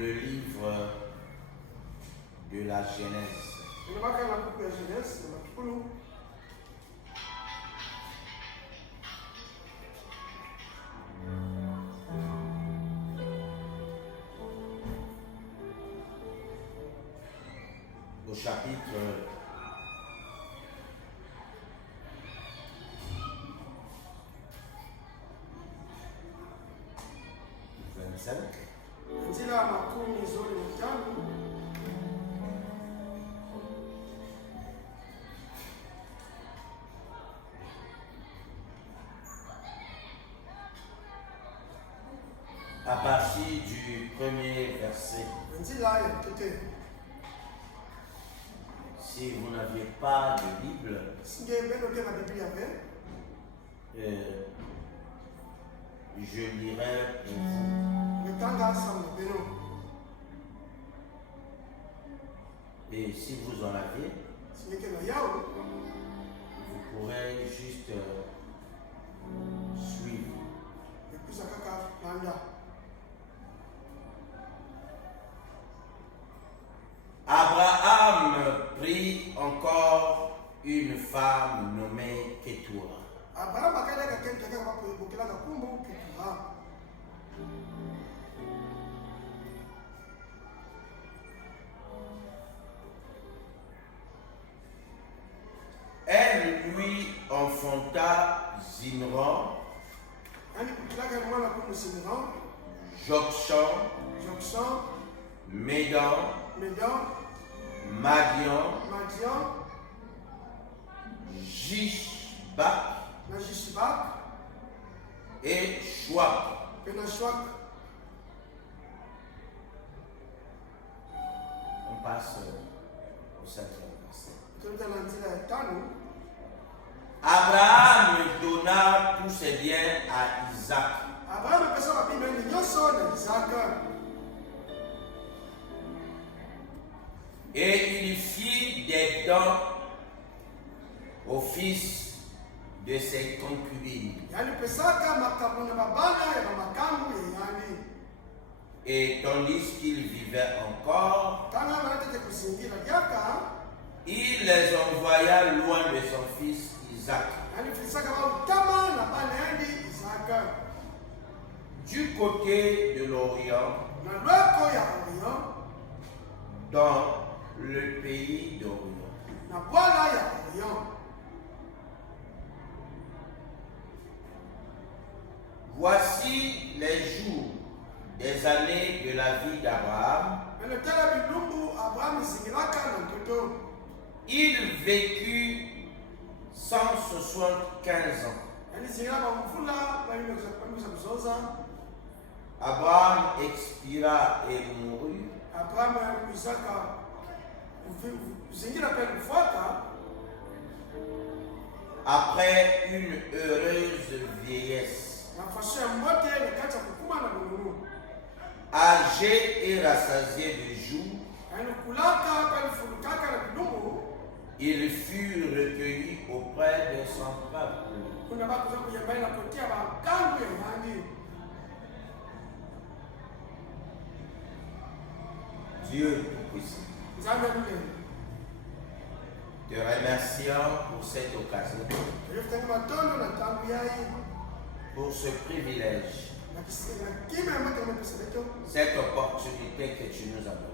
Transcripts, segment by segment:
le livre de la Genèse. Au chapitre 25. À partir du premier verset. Si vous n'aviez pas de Bible, je lirai pour vous. Et si vous en avez, vous pourrez juste suivre. Abraham prit encore une femme nommée Ketura. Elle lui enfanta Zimran, Jokshan, Médan, Madian, Jishbak et Chouak. On passe au 5e verset. Abraham donna tous ses biens à Isaac. Et il fit des dons au fils de ses concubines. Et tandis qu'il vivait encore, il les envoya loin de son fils Isaac. Du côté de l'Orient, dans le pays d'Orient. Voici les jours des années de la vie d'Abraham. Il vécut 175 ans. Abraham expira et mourut. Après une heureuse vieillesse. Âgé et rassasié de jours, il fut recueilli auprès de son peuple. Dieu Tout-Puissant, te remercions pour cette occasion, pour ce privilège, cette opportunité que tu nous as donnée.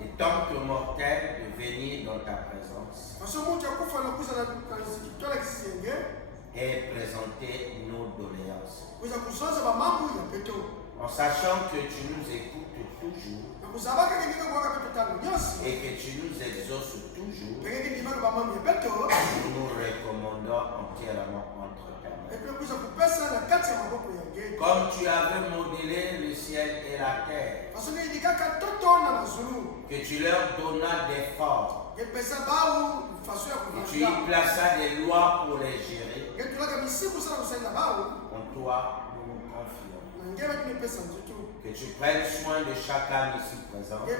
Et tant que mortel, de venir dans ta présence et présenter nos doléances. En sachant que tu nous écoutes toujours et que tu nous exauces toujours, nous nous recommandons entièrement entre tes mains. Comme tu avais modélé le ciel et la terre, que tu leur donnas des forces, et tu y plaças des lois pour les gérer, en toi nous nous confions. Que tu prennes soin de chaque âme ici présent. Et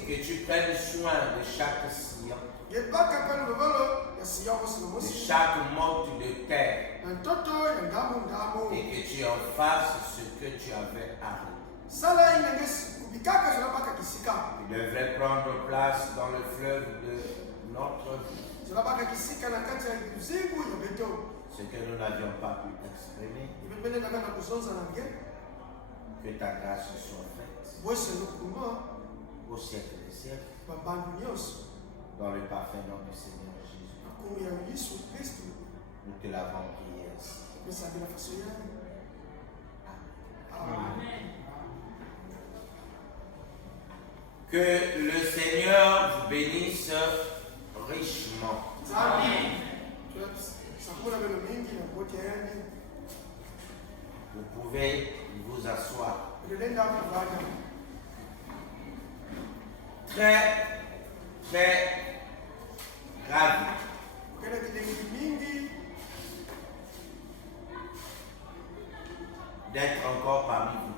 que tu prennes soin de chaque sillon. De chaque motte de terre. et que tu en fasses ce que tu avais arrêté. Il devrait prendre place dans le fleuve de notre vie. Ce que nous n'avions pas pu exprimer. Que ta grâce soit faite au siècle des siècles. Dans le parfait nom du Seigneur Jésus. Nous te l'avons prié ainsi. Amen. Que le Seigneur vous bénisse richement. Amen. Vous pouvez vous asseoir. Très ravi d'être encore parmi vous.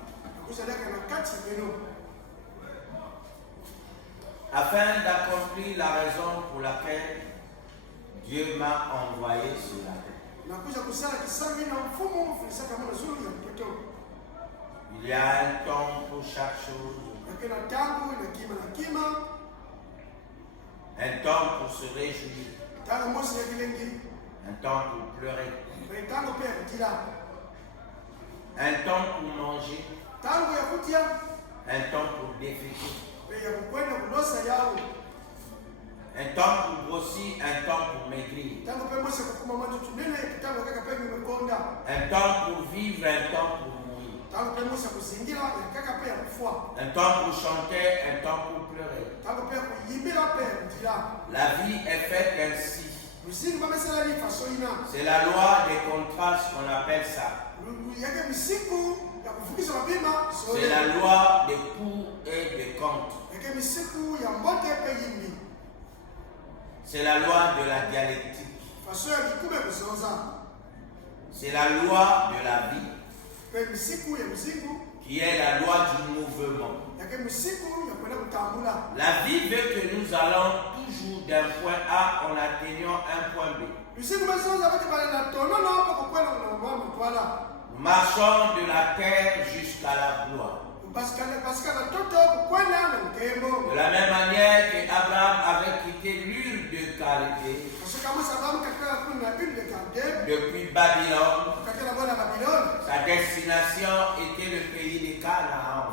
Afin d'accomplir la raison pour laquelle Dieu m'a envoyé sur la terre. Il y a un temps pour chaque chose. Un temps pour se réjouir. Un temps pour pleurer. Un temps pour manger. Un temps pour déféquer. Un temps pour grossir, un temps pour maigrir. Un temps pour vivre, un temps pour mourir. Un temps pour chanter, un temps pour pleurer. La vie est faite ainsi. C'est la loi des contrastes qu'on appelle ça. C'est la loi des pour et des contre. C'est la loi de la dialectique. C'est la loi de la vie qui est la loi du mouvement. La vie veut que nous allons toujours d'un point A en atteignant un point B. Nous marchons de la terre jusqu'à la gloire. De la même manière qu'Abraham avait quitté l'Ur de Chaldée depuis Babylone, sa destination était le pays de Canaan.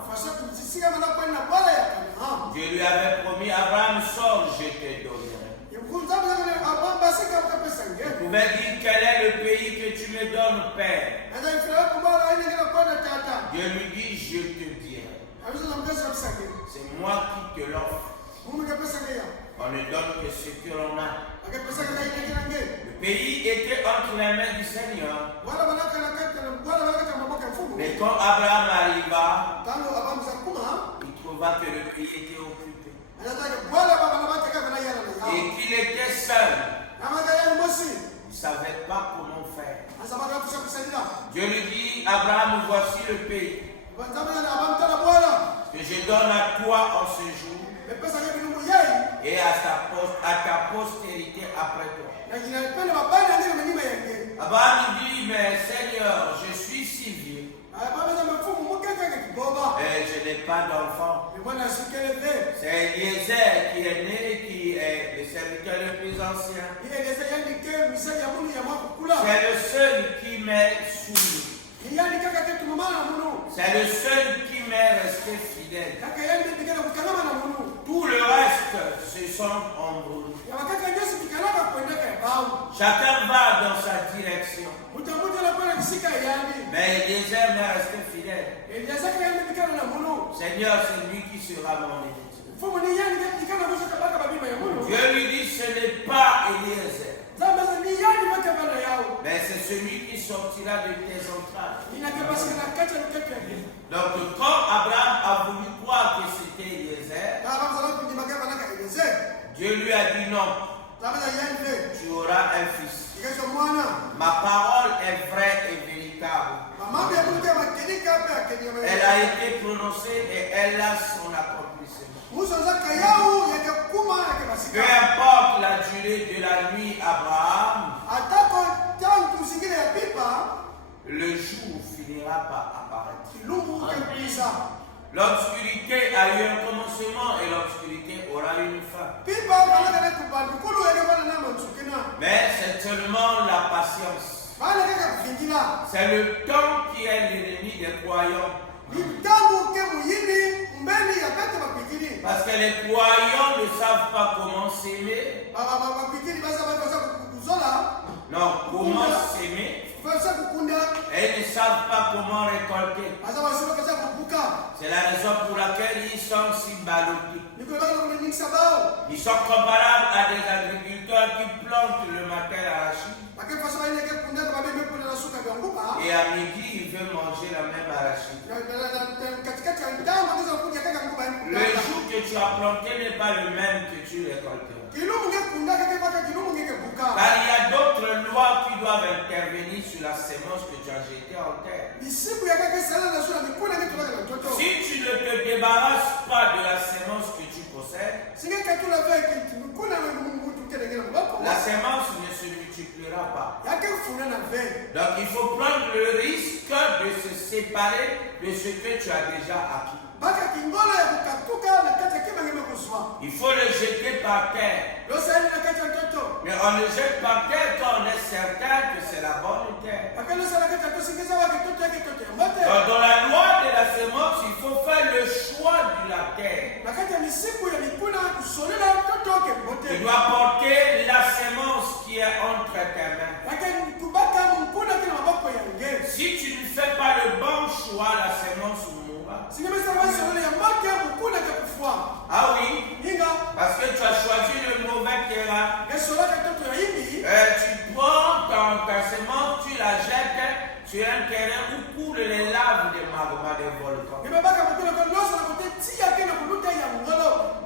Dieu lui avait promis, Abraham, sors, je te donnerai. Il pouvait dire, quel est le pays que tu me donnes, Père? Dieu lui dit, je te dirai. C'est moi qui te l'offre. On ne donne que ce que l'on a. Le pays était entre les mains du Seigneur. Mais quand Abraham arriva, il trouva que le pays était occupé. Et qu'il était seul. Il ne savait pas comment faire. Dieu lui dit, Abraham, voici le pays que je donne à toi en ce jour et à ta postérité après toi. Abraham dit, mais Seigneur, je suis si vieux et je n'ai pas d'enfant. C'est Eliezer qui est né, qui est le serviteur le plus ancien. C'est le seul qui m'est soumis. C'est le seul qui m'est resté fidèle. Tout le reste se sont embrouillés. Chacun va dans sa direction. Mais Eliezer m'est resté fidèle. Seigneur, c'est lui qui sera mon héritier. Dieu lui dit, ce n'est pas Eliezer, mais c'est celui qui sortira de tes entrailles. Donc quand Abraham a voulu croire que c'était Eliezer, Dieu lui a dit non, tu auras un fils. Ma parole est vraie et véritable. Elle a été prononcée et elle a son accomplissement. Peu importe la durée de la nuit, Abraham, le jour finira par apparaître. L'obscurité a eu un commencement et l'obscurité aura une fin. Mais c'est seulement la patience. C'est le temps qui est l'ennemi des croyants. Parce que les croyants ne savent pas comment s'aimer. Non, comment s'aimer. Et ils ne savent pas comment récolter. C'est la raison pour laquelle ils sont si ballottés. Ils sont comparables à des agriculteurs qui plantent le matin l'arachide. Et à midi, ils veulent manger la même arachide. Le jour que tu as planté n'est pas le même que tu récolteras. Car il y a d'autres lois qui doivent intervenir sur la sémence que tu as jetée en terre. Si tu ne te débarrasses pas de la sémence que tu possèdes, la sémence ne se multipliera pas. Donc il faut prendre le risque de se séparer de ce que tu as déjà acquis. Il faut le jeter par terre. Mais on le jette par terre quand on est certain que c'est la bonne terre. Donc, dans la loi de la sémence, il faut faire le choix de la terre. Tu dois porter la sémence qui est entre tes mains. Si tu ne fais pas le bon choix, la sémence mourra. Ah oui, parce que tu as choisi le mauvais terrain. Tu prends ta sémence, tu la jettes sur un terrain où coulent les laves des magmas des volcans.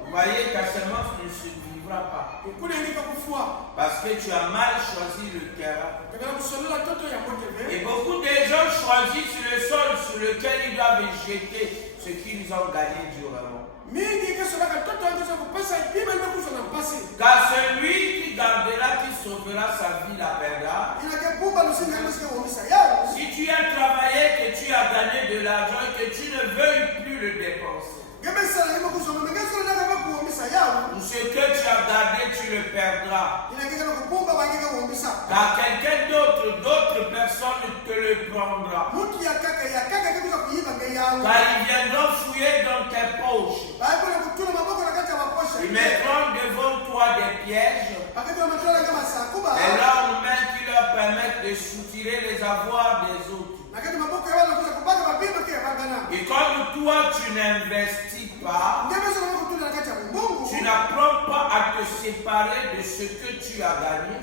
Vous voyez, ta sémence ne survivra pas. Parce que tu as mal choisi le terrain. Et beaucoup de gens choisissent le sol sur lequel ils doivent jeter ce qu'ils ont gagné durement. Car celui qui gardera, qui sauvera sa vie, la perdra. Si tu as travaillé, que tu as gagné de l'argent et que tu ne veuilles plus le dépenser, ou ce que tu as gardé, tu le perdras. Car quelqu'un d'autres personnes te le prendra. Car ils viendront fouiller dans tes poches. Ils mettront devant toi des pièges. Et leurs mains qui leur permettent de soutirer les avoirs des autres. Et comme toi tu n'investis pas, tu n'apprends pas à te séparer de ce que tu as gagné.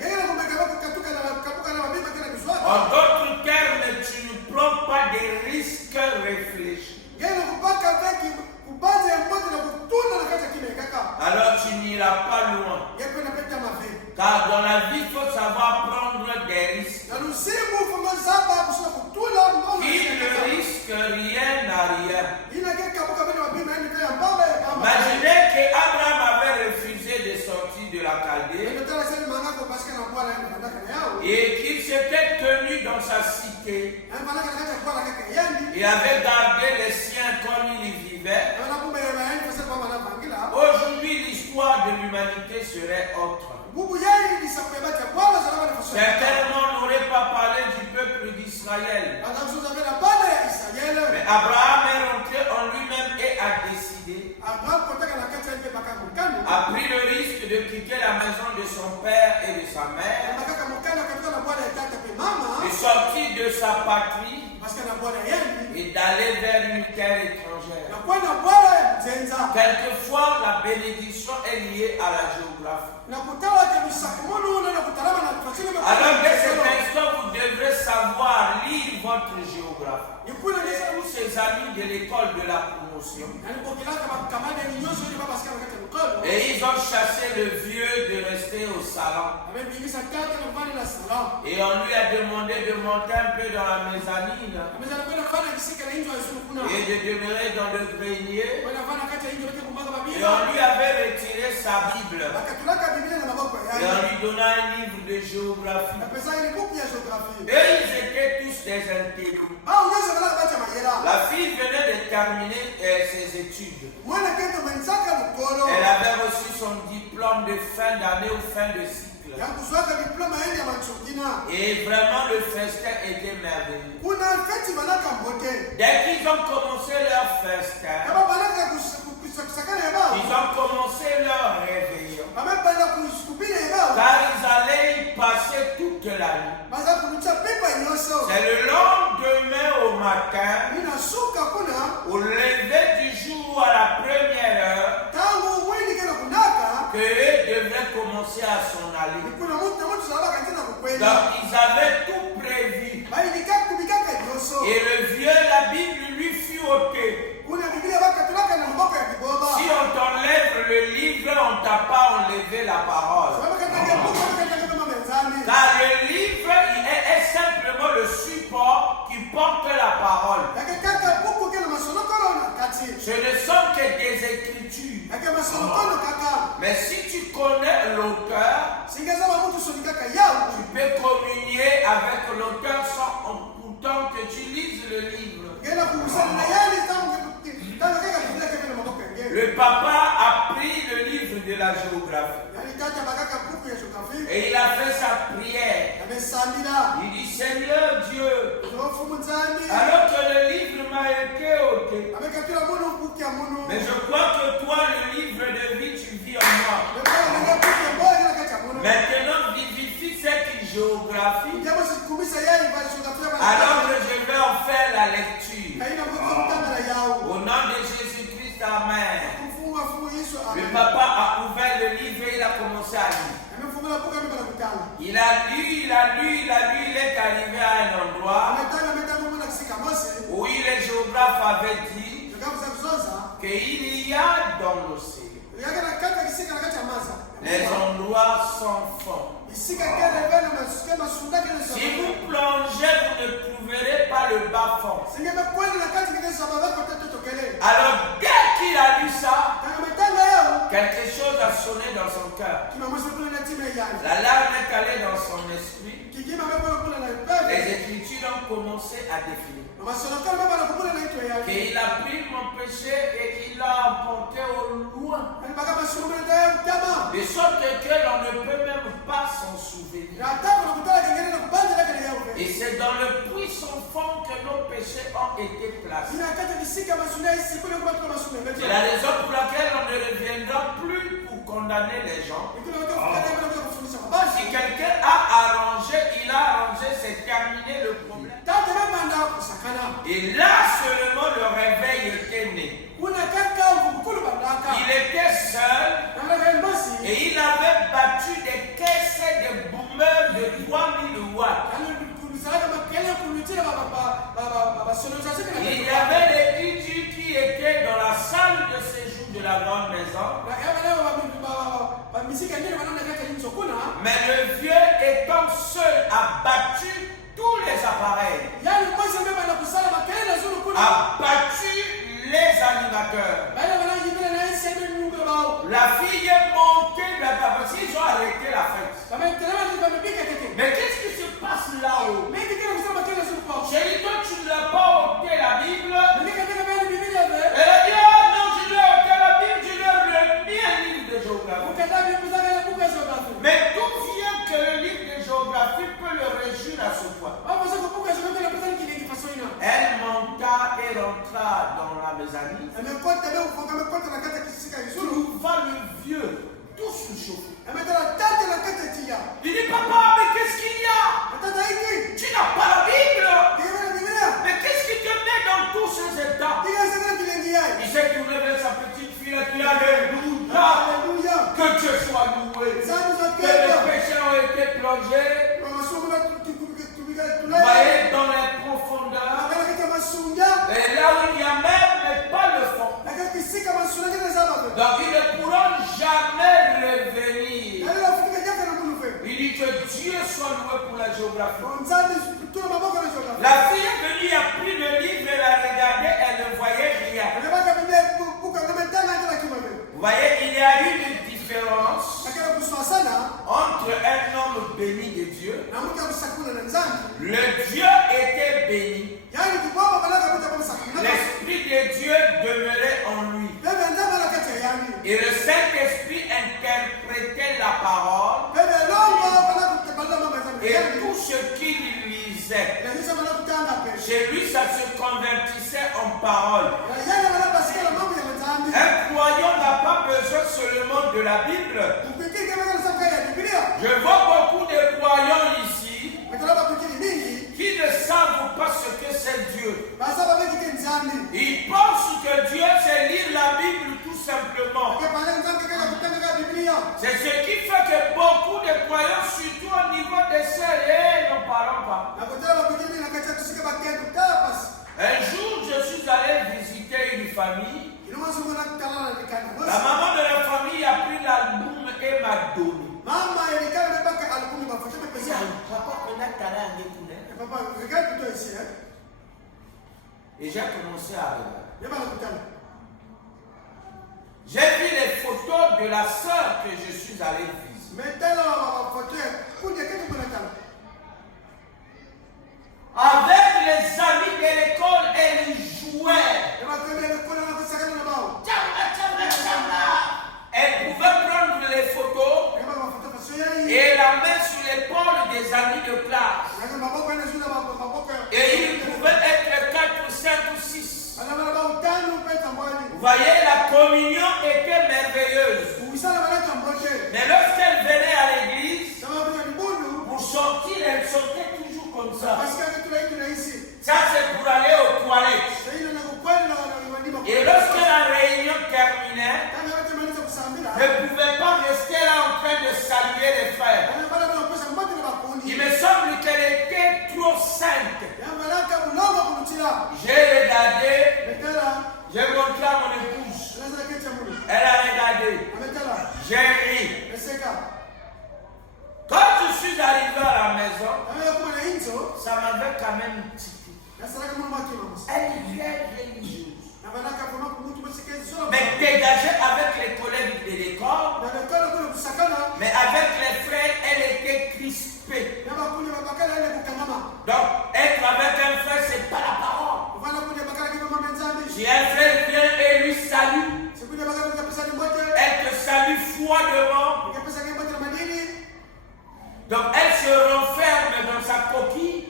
En d'autres termes, tu ne prends pas des risques réfléchis. Alors tu n'iras pas loin. Car dans la vie, il faut savoir prendre des risques. Qui ne risque rien n'a rien. Imaginez qu'Abraham avait refusé de sortir de la Chaldée et qu'il s'était tenu dans sa cité et avait gardé les siens comme il y vivait. Aujourd'hui, l'histoire de l'humanité serait autre. Certainement, on n'aurait pas parlé du peuple d'Israël. Mais Abraham est rentré en lui-même et a décidé, a pris le risque de quitter la maison de son père et de sa mère, de sortir de sa patrie et d'aller vers une terre étrangère. Quelquefois, la bénédiction est liée à la géographie. Alors, dès cet instant, vous devrez savoir lire votre géographie. ses amis de l'école de la promotion. Et ils ont chassé le vieux de rester au salon. Et on lui a demandé de monter un peu dans la mezzanine. Et de demeurer dans le grenier. Et on lui avait retiré sa Bible. Et on lui donna un livre de géographie. Et ils étaient tous des intelligents. La fille venait de terminer ses études. Elle avait reçu son diplôme de fin d'année ou fin de cycle. Et vraiment le festin était merveilleux. Dès qu'ils ont commencé leur festin, ils ont commencé leur réveillon. Car ils allaient y passer toute la nuit. C'est le lendemain au matin, au lever du jour à la première heure, qu'eux devaient commencer à s'en aller. Donc ils avaient tout prévu. Et le vieux, la Bible lui fut ôtée. Si on t'enlève le livre, on t'a pas enlevé la parole. Car le livre est simplement le support qui porte la parole. Ce ne sont que des écritures. Mais si tu connais l'auteur, tu peux communier avec l'auteur sans pourtant que tu lises le livre. Le papa a pris le livre de la géographie. Et il a fait sa prière. Il dit, Seigneur Dieu, alors que le livre m'a été ôté, mais je crois que toi, le livre de vie, tu vis en moi. Maintenant, vivifie cette géographie. Alors que je vais en faire la lecture. Au nom de Jésus-Christ, amen. Le papa a ouvert le livre et il a commencé à lire. Il a lu, il est arrivé à un endroit où les géographes avaient dit qu'il y a dans l'océan les endroits sans fond. Si vous plongez, vous ne trouverez pas le bas fond. Alors, dès qu'il a lu ça, quelque chose a sonné dans son cœur. La larme est allée dans son esprit. Les écritures ont commencé à défiler. Et il a pris mon péché et il l'a emporté au loin. De sorte que l'on ne peut même pas s'en souvenir. Et c'est dans le puits sans fond que nos péchés ont été placés. C'est la raison pour laquelle on ne reviendra plus pour condamner les gens. Si quelqu'un a arrangé, il a arrangé, c'est terminé le problème. Et là seulement le réveil était né. Il était seul et il avait battu des caisses de boomers de 3000 watts. Il y avait des DJ qui étaient dans la salle de séjour de la grande maison. Mais le vieux étant seul a battu tous les appareils. A battu les animateurs. La fille est montée parce qu'ils ont arrêté la fête. Mais qu'est-ce qui se passe là-haut? J'ai dit, toi tu ne l'as pas ôté la Bible. Elle a dit, oh non, je l'ai ôté la Bible, je l'ai remis un livre de géographie. Mais d'où vient que le livre de géographie peut le réjouir à ce point? Elle monta et rentra dans la mezzanine. Trouva le vieux tout sous-chauffé. Il dit, papa, mais qu'est-ce qu'il y a? Tu n'as pas la Bible. Mais qu'est-ce qui te met dans tous ces états? Il s'est tourné vers sa petite fille et dit, alléluia. Que Dieu soit loué. Que les péchés ont été plongés. Voyez dans les profondeurs. Et là géographie. La fille est venue, a pris le livre, elle a regardé, elle ne voyait rien. Vous voyez, il y a eu une différence entre un homme béni de Dieu. Le Dieu était béni. L'Esprit de Dieu demeurait en lui. Et le Saint-Esprit interprétait la parole. Et tout ce qu'il lisait, chez lui, ça se convertissait en parole. Un croyant n'a pas besoin seulement de la Bible. Je vois beaucoup de croyants ici qui ne savent pas ce que c'est Dieu. Ils pensent que Dieu, c'est lire la Bible tout simplement. C'est ce qui fait que beaucoup de croyants, surtout au niveau des sœurs, n'en parlent pas. Un jour, je suis allé visiter une famille. La maman de la famille a pris l'album et m'a donné. Et j'ai commencé à regarder. J'ai vu les photos de la sœur que je suis allé visiter. Avec les amis de l'école, elle jouait. Elle pouvait prendre les photos et la mettre sur l'épaule des amis de classe. Et ils pouvaient être 4 ou 5 ou 6. Vous voyez, la communion était merveilleuse. Mais lorsqu'elle venait à l'église, pour sortir, elle sortait toujours comme ça. Ça, c'est pour aller aux toilettes. Et lorsque la réunion terminait, ne pouvait pas rester là en train de saluer les frères. Il me semble qu'elle était trop sainte. J'ai regardé, j'ai montré à mon épouse. Elle a regardé. J'ai ri. Quand je suis arrivé à la maison, ça m'avait quand même tiqué. Elle est religieuse. Mais dégagée avec les collègues de l'école, mais avec les frères, elle était crispée. Donc, être avec un frère, c'est pas la parole. Si un frère vient et lui salue, elle te salue froidement. Donc, elle se renferme dans sa coquille.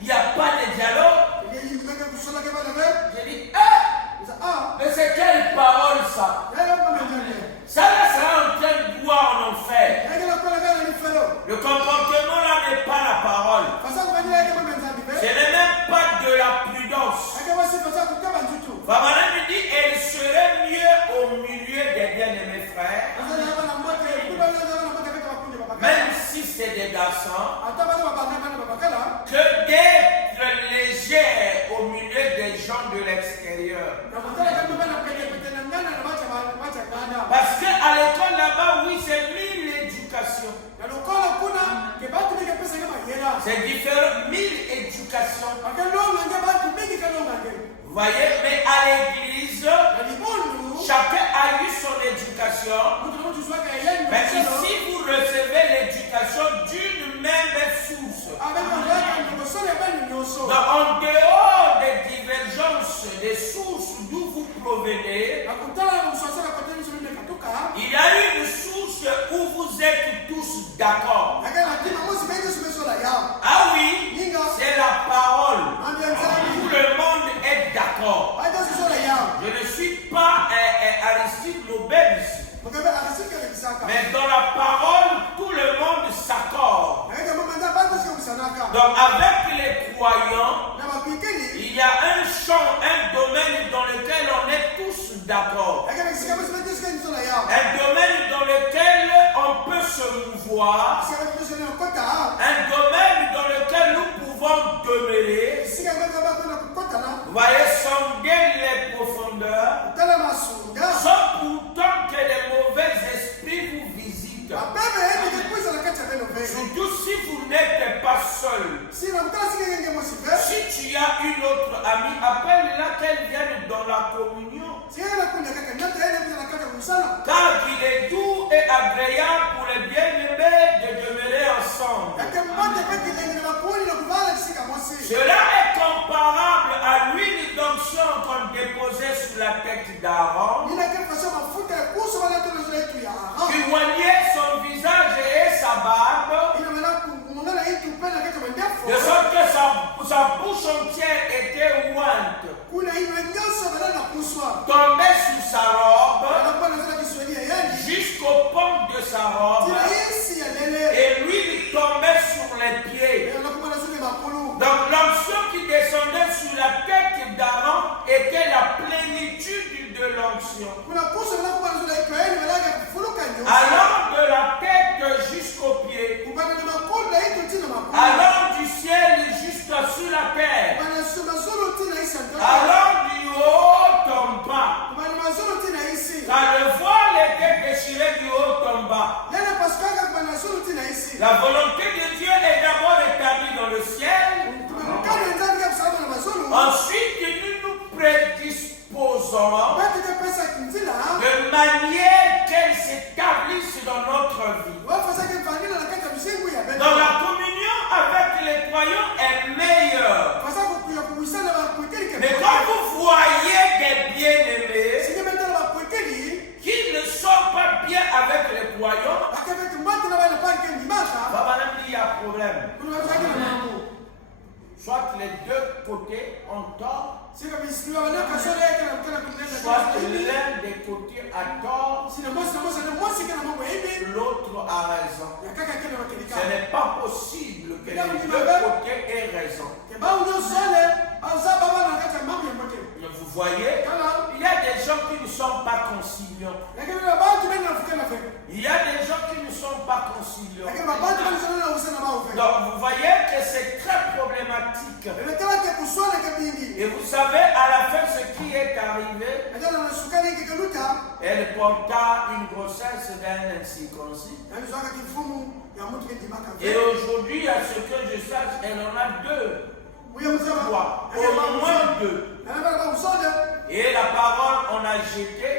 Il n'y a pas de dialogue. J'ai dit, mais c'est quelle parole ça? Ça là sera en train de boire en enfer. Le comportement là n'est pas la parole. Ce n'est même pas de la prudence. Fabana me dit, elle serait mieux au milieu des bien-aimés frères. Même si c'est des garçons, que d'être léger au milieu des gens de l'extérieur. Parce qu'à l'école là-bas, oui, c'est 1000 éducations. C'est différent, 1000 éducations. Vous voyez, mais à l'église, chacun a eu son éducation. Mais ici, vous recevez l'éducation d'une même source. Donc, en dehors des divergences des sources d'où vous provenez, il y a une source où vous êtes tous d'accord. Ah oui, c'est la parole. Tout le monde est d'accord. Je ne suis pas Aristide Maubert ici. Mais dans la parole, tout le monde s'accorde. Donc avec les croyants, il y a un champ, un domaine dans lequel on est tous d'accord. Un domaine dans lequel on peut se mouvoir. Un domaine dans lequel nous pouvons demeurer. Vous voyez, sonder les profondeurs, sans pourtant que les mauvais esprits vous visitent. Surtout si vous seul. Si tu as une autre amie, appelle-la qu'elle vienne dans la communion. Car il est doux et agréable pour les bien-aimés de demeurer ensemble. Cela est comparable à l'huile d'onction qu'on déposait sur la tête d'Aaron, qui oignait son visage et sa barbe, de sorte que sa bouche entière était ointe, tombait sur sa robe, jusqu'au pont de sa robe, et l'huile tombait sur les pieds. Donc l'onction qui descendait sur la tête d'Aaron était la plénitude de l'onction. Allant de la tête jusqu'aux pieds, allant du ciel jusqu'à sous la terre, allant du haut en bas, car le voile était déchiré du haut en bas. La volonté de Dieu est d'abord établie dans le ciel. Ensuite, nous nous prédisposons de manière qu'elle s'établisse dans notre vie. Dans la communion avec les croyants est meilleure. Mais quand vous voyez des bien-aimés qui ne sont pas bien avec les croyants, il y a un problème. Soit les deux côtés ont tort, soit l'un des côtés a tort, l'autre a raison. Ce n'est pas possible que les deux côtés aient raison. Vous voyez, il y a des gens qui ne sont pas conciliants. Il y a des gens qui ne sont pas conciliants. Donc vous voyez que c'est très problématique. Et vous savez à la fin ce qui est arrivé. Elle porta une grossesse d'un incirconcis. Et aujourd'hui, à ce que je sache, elle en a deux. Trois. Au moins deux. Et la parole on a jeté.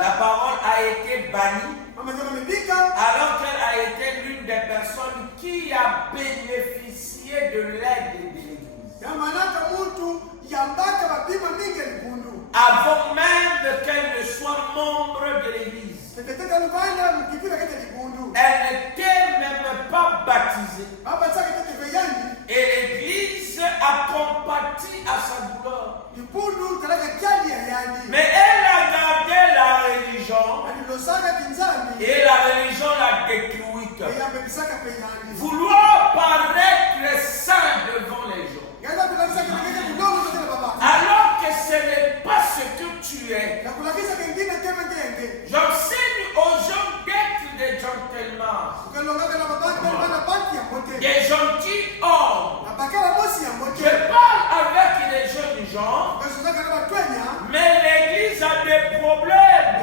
La parole a été bannie. Alors qu'elle a été l'une des personnes qui a bénéficié de l'aide de l'Église. Avant même qu'elle ne soit membre de l'Église. Elle n'était même pas baptisée. Et l'Église a compati à sa douleur. Mais elle a gardé la religion. Et la religion l'a détruite. Vouloir paraître saint devant les gens. Alors que ce n'est pas ce que tu es. J'enseigne aux gens d'être des gentlemen, des gentils hommes. Je parle avec les jeunes gens, mais l'Église a des problèmes.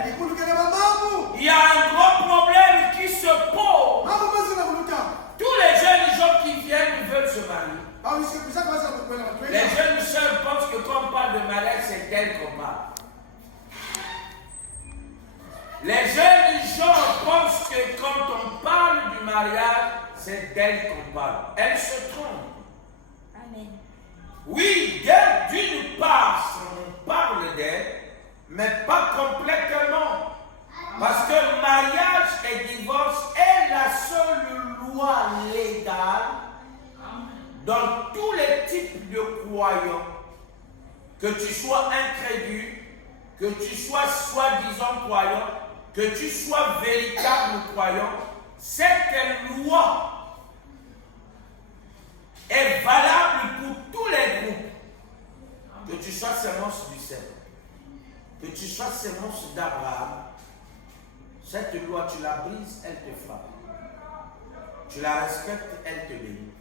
Il y a un gros problème qui se pose. Tous les jeunes gens qui viennent veulent se marier. Les jeunes sœurs pensent que quand on parle de mariage, c'est d'elle qu'on parle. Les jeunes gens pensent que quand on parle du mariage, c'est d'elle qu'on parle. Elles se trompent. Amen. Oui, d'une part, on parle d'elle, mais pas complètement. Parce que le mariage et le divorce est la seule loi légale dans tous les types de croyants, que tu sois incrédule, que tu sois soi-disant croyant, que tu sois véritable croyant, cette loi est valable pour tous les groupes. Que tu sois sémence du ciel, que tu sois sémence d'Abraham, cette loi, tu la brises, elle te frappe. Tu la respectes, elle te bénit.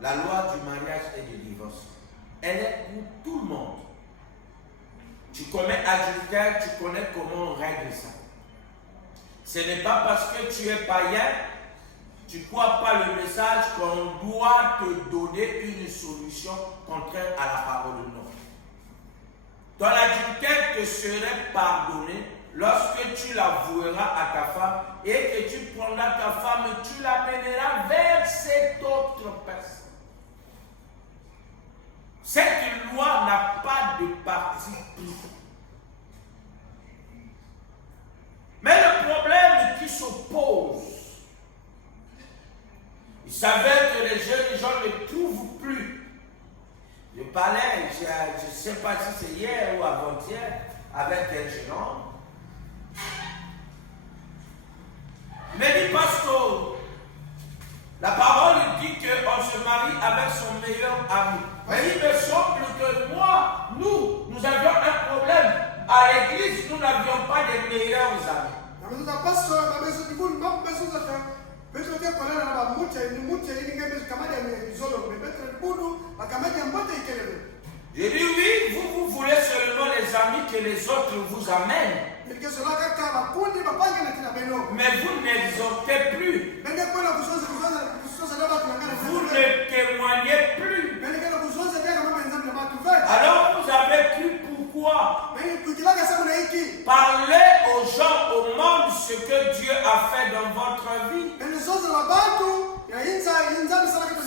La loi du mariage et du divorce, elle est pour tout le monde. Tu connais adultère, tu connais comment on règle ça. Ce n'est pas parce que tu es païen, tu ne crois pas le message qu'on doit te donner une solution contraire à la parole de Dieu. Ton adultère te serait pardonné lorsque tu l'avoueras à ta femme et que tu prendras ta femme et tu l'amèneras vers cette autre personne. Cette loi n'a pas de parti pris. Mais le problème qui s'oppose, il s'avère que les jeunes gens ne trouvent plus. Je parlais, je ne sais pas si c'est hier ou avant-hier, avec un jeune homme. Il m'a dit, pasteur, la parole dit qu'on se marie avec son meilleur ami. Mais il me semble que moi, nous avions un problème. À l'église, nous n'avions pas de meilleurs amis. J'ai dit oui, vous voulez seulement les amis que les autres vous amènent. Mais vous n'exhortez plus. Vous ne témoignez plus. Alors vous avez cru pourquoi? Parlez aux gens, au monde, ce que Dieu a fait dans votre vie.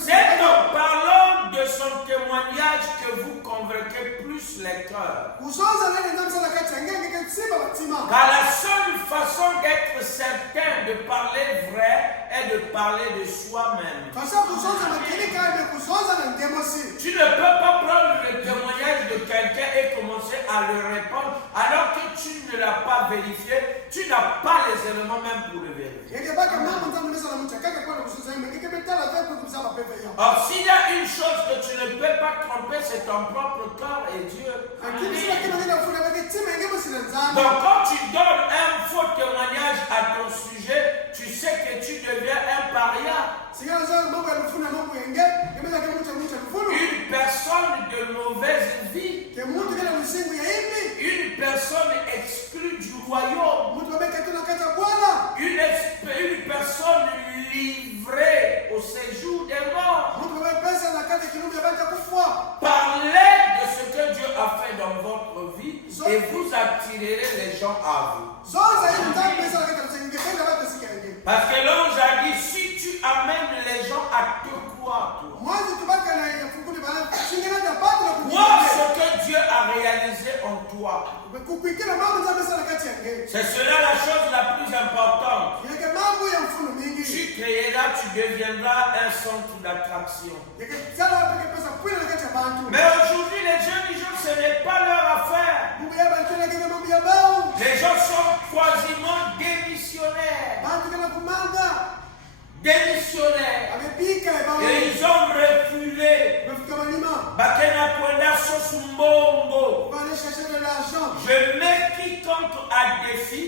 C'est en parlant de son témoignage que vous convaincrez plus les cœurs. Car la seule façon d'être certain de parler vrai est de parler de soi-même. Tu ne peux pas prendre le témoignage de quelqu'un et commencer à le répondre alors que tu ne l'as pas vérifié, tu n'as pas les éléments même pour le vérifier. Or, s'il y a une chose que tu ne peux pas tromper, c'est ton propre cœur et Dieu. Donc, quand tu donnes un faux témoignage à ton sujet, tu sais que tu deviens un paria. Une personne de mauvaise vie. Une personne exclue du royaume. Une personne livrée au séjour des morts. Parlez de ce que Dieu a fait dans votre vie et vous attirerez les gens à vous. Parce que l'ange a dit, si tu amènes les gens à te croire, crois ce que Dieu a réalisé en toi. C'est cela la chose la plus importante. Tu créeras, tu deviendras un centre d'attraction. Mais aujourd'hui, les jeunes gens, ce n'est pas leur affaire. Les gens sont quasiment démissionnaires. Et ils ont reculé. Je mets quiconque à défi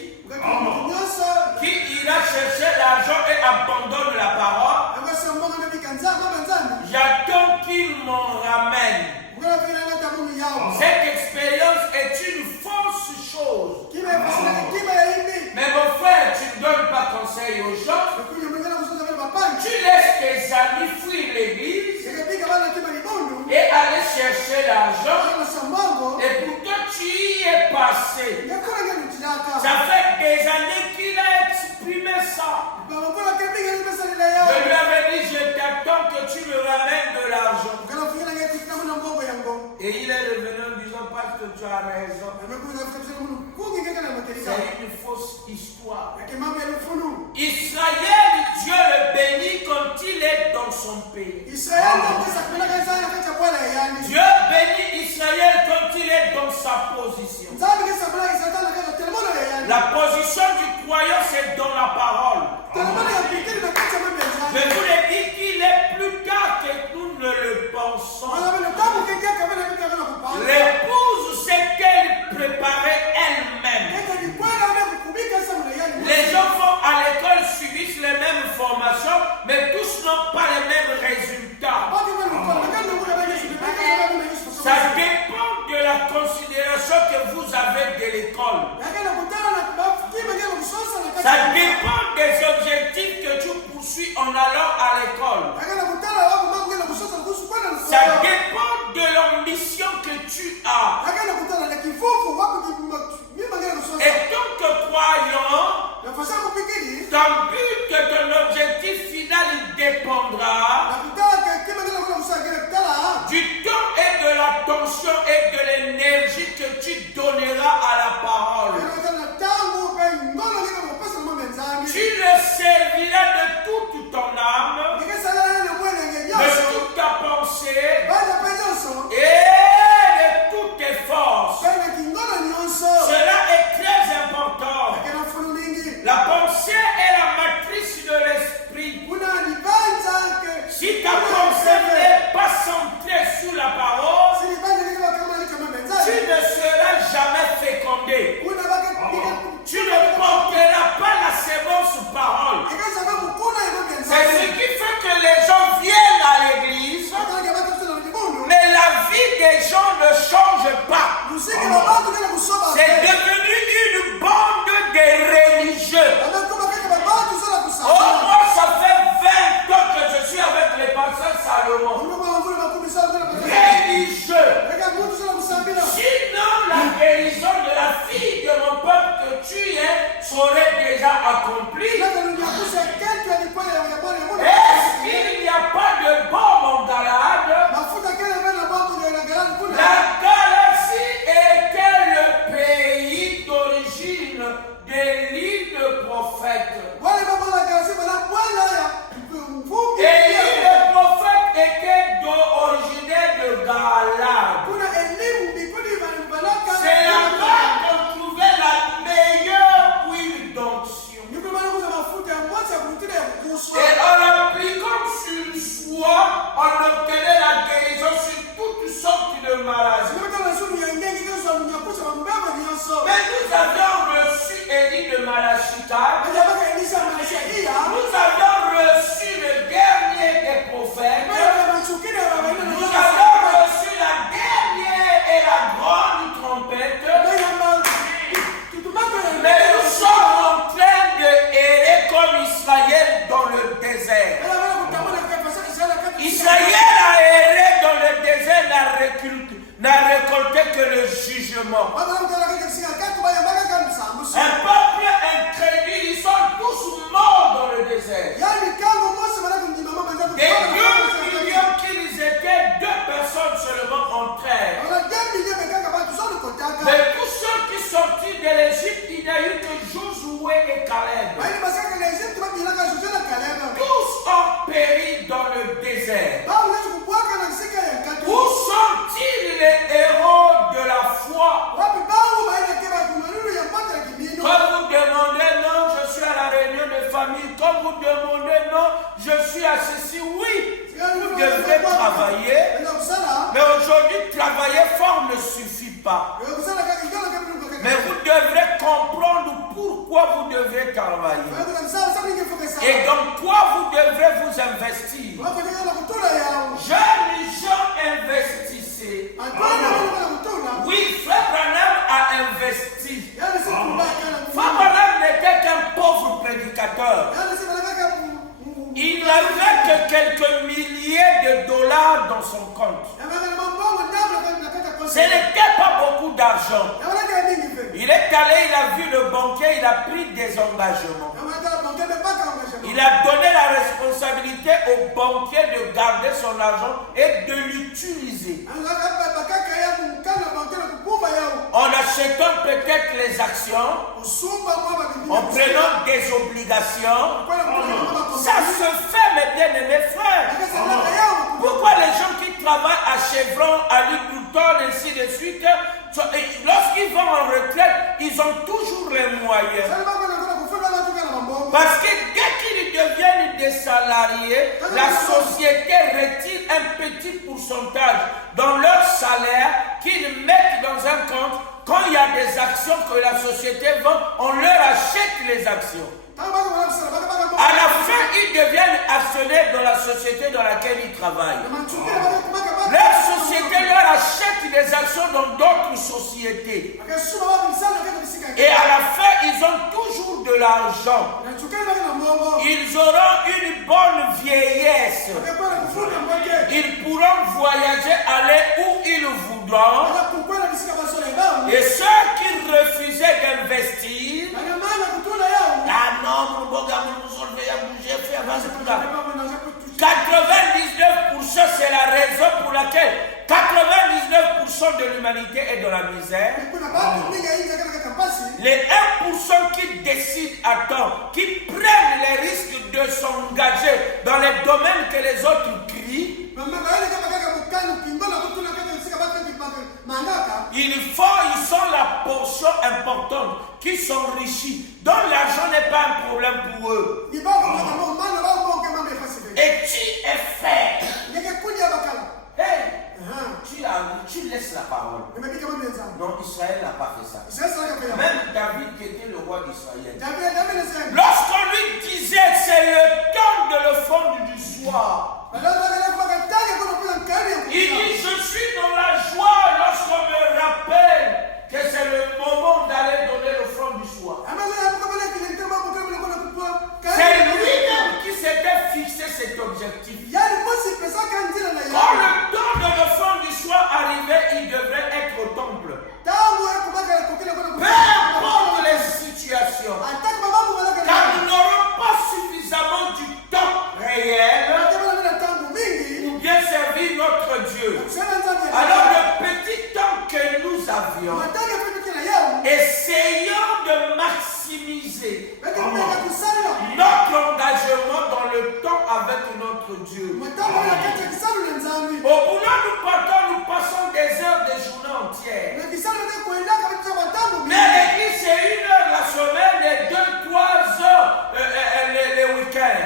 qui ira chercher l'argent et abandonne la parole. J'attends qu'il m'en ramène. Cette expérience est une fausse chose. Mais mon frère, tu ne donnes pas conseil aux gens. Tu laisses tes amis fuir l'église et aller chercher l'argent. Et pourtant tu y es passé. Ça fait des années qu'il a exprimé ça. Je lui avais dit, je t'attends que tu me ramènes de l'argent. Et il est revenu en disant, parce que tu as raison. C'est une fausse histoire. Israël, Dieu le bénit quand il est dans son pays. Dieu bénit Israël quand il est dans sa position. La position du croyant, c'est dans la parole. Je vous l'ai dit qu'il est plus tard que nous ne le pensons. L'épouse sait qu'elle préparait elle-même. Les gens vont à l'école, subissent les mêmes formations, mais tous n'ont pas les mêmes résultats. a. Et tant que croyant, ton but, ton objectif final, il dépendra du temps et de l'attention et de l'énergie que tu donneras à la parole. Tu le serviras de toute ton âme, de toute ta pensée et de toutes tes forces. Cela est très important. La pensée est la matrice de l'esprit. Si ta pensée n'est pas centrée sur la parole, tu ne seras jamais fécondé. Tu ne porteras pas la sémence parole. C'est ce qui fait que les gens viennent à l'église, mais la vie des gens ne change pas. C'est devenu une bande de religieux. Oh, moi, ça fait 20 ans que je suis avec les pasteurs Salomon. Religieux. Sinon, la guérison de la fille de mon peuple que tu es serait déjà accomplie. Est-ce qu'il n'y a pas de bombe en Galade? La galaxie était le pays d'origine de l'île de prophète. Et l'île de prophète était originaire de Galade. C'est là-bas qu'on trouvait la meilleure huile d'onction. Et en appliquant sur soi, on obtenait la guérison sur toutes sortes de maladies. Mais nous avions reçu Élie de Malachita. Nous avions reçu le dernier des prophètes. Nous avions reçu la dernière et la grande trompette. Mais nous sommes en train de errer comme Israël dans le désert. Israël a erré dans le désert, n'a récolté que le jugement. Un peuple incrédule, ils sont tous morts dans le désert. Des 2 millions qu'ils étaient, 2 personnes seulement entrèrent. Mais tous ceux qui sortirent de l'Égypte, il n'y a eu que Josué et Caleb. Tous ont péri dans le désert. Où sont-ils les héros de la foi? Quand vous demandez non, je suis à la réunion de famille. Quand vous demandez non, je suis à ceci. Oui, vous devrez travailler. Mais aujourd'hui, travailler fort ne suffit pas. Mais vous devrez comprendre pourquoi vous devrez travailler. Et dans quoi vous devrez vous investir. Jeunes gens, investissez. Oui, Frère Branham a investi. Frère Branham n'était qu'un pauvre prédicateur. Il n'avait que quelques milliers de dollars dans son compte. Ce n'était pas beaucoup d'argent. Il est allé, il a vu le banquier, il a pris des engagements. Il a donné la responsabilité au banquier de garder son argent et de l'utiliser. En achetant peut-être les actions, en prenant des obligations. Ça se fait, mes bien-aimés frères. Pourquoi les gens qui travaillent à Chevron, à Luton, ainsi de suite, lorsqu'ils vont en retraite, ils ont toujours les moyens. Parce que dès qu'ils deviennent des salariés, la société retire un petit pourcentage dans leur salaire qu'ils mettent dans un compte. Quand il y a des actions que la société vend, on leur achète les actions. À la fin, ils deviennent actionnaires dans la société dans laquelle ils travaillent. Leur société leur achète des actions dans d'autres sociétés. Et à la fin, ils ont toujours de l'argent. Ils auront une bonne vieillesse. Ils pourront voyager, aller où ils qu'ils voudront et ceux qui refusaient d'investir. Ah non, 99% c'est la raison pour laquelle 99% de l'humanité est dans la misère. Les 1% qui décident à temps, qui prennent les risques de s'engager dans les domaines que les autres crient, ils sont la portion importante, qui s'enrichit, dont l'argent n'est pas un problème pour eux. Et tu es fait. Hey, tu laisses la parole. Non, Israël n'a pas fait ça. Même David qui était le roi d'Israël. Lorsqu'on lui disait c'est le temps de le fondre du soir, il dit je suis dans la joie lorsqu'on me rappelle que c'est le moment d'aller donner le front du soir. C'est lui-même qui s'était fixé cet objectif. Quand le temps de le front du soir arrivait, il devrait être au temple. Peu importe les situations, car nous n'aurons pas suffisamment du temps réel pour bien servir notre Dieu. Alors le petit temps que nous avions, essayons de maximiser notre engagement dans le temps avec notre Dieu. Au boulot, nous passons des heures, des journées entières. Mais l'église, c'est 1 heure la semaine et 2-3 heures les week-ends.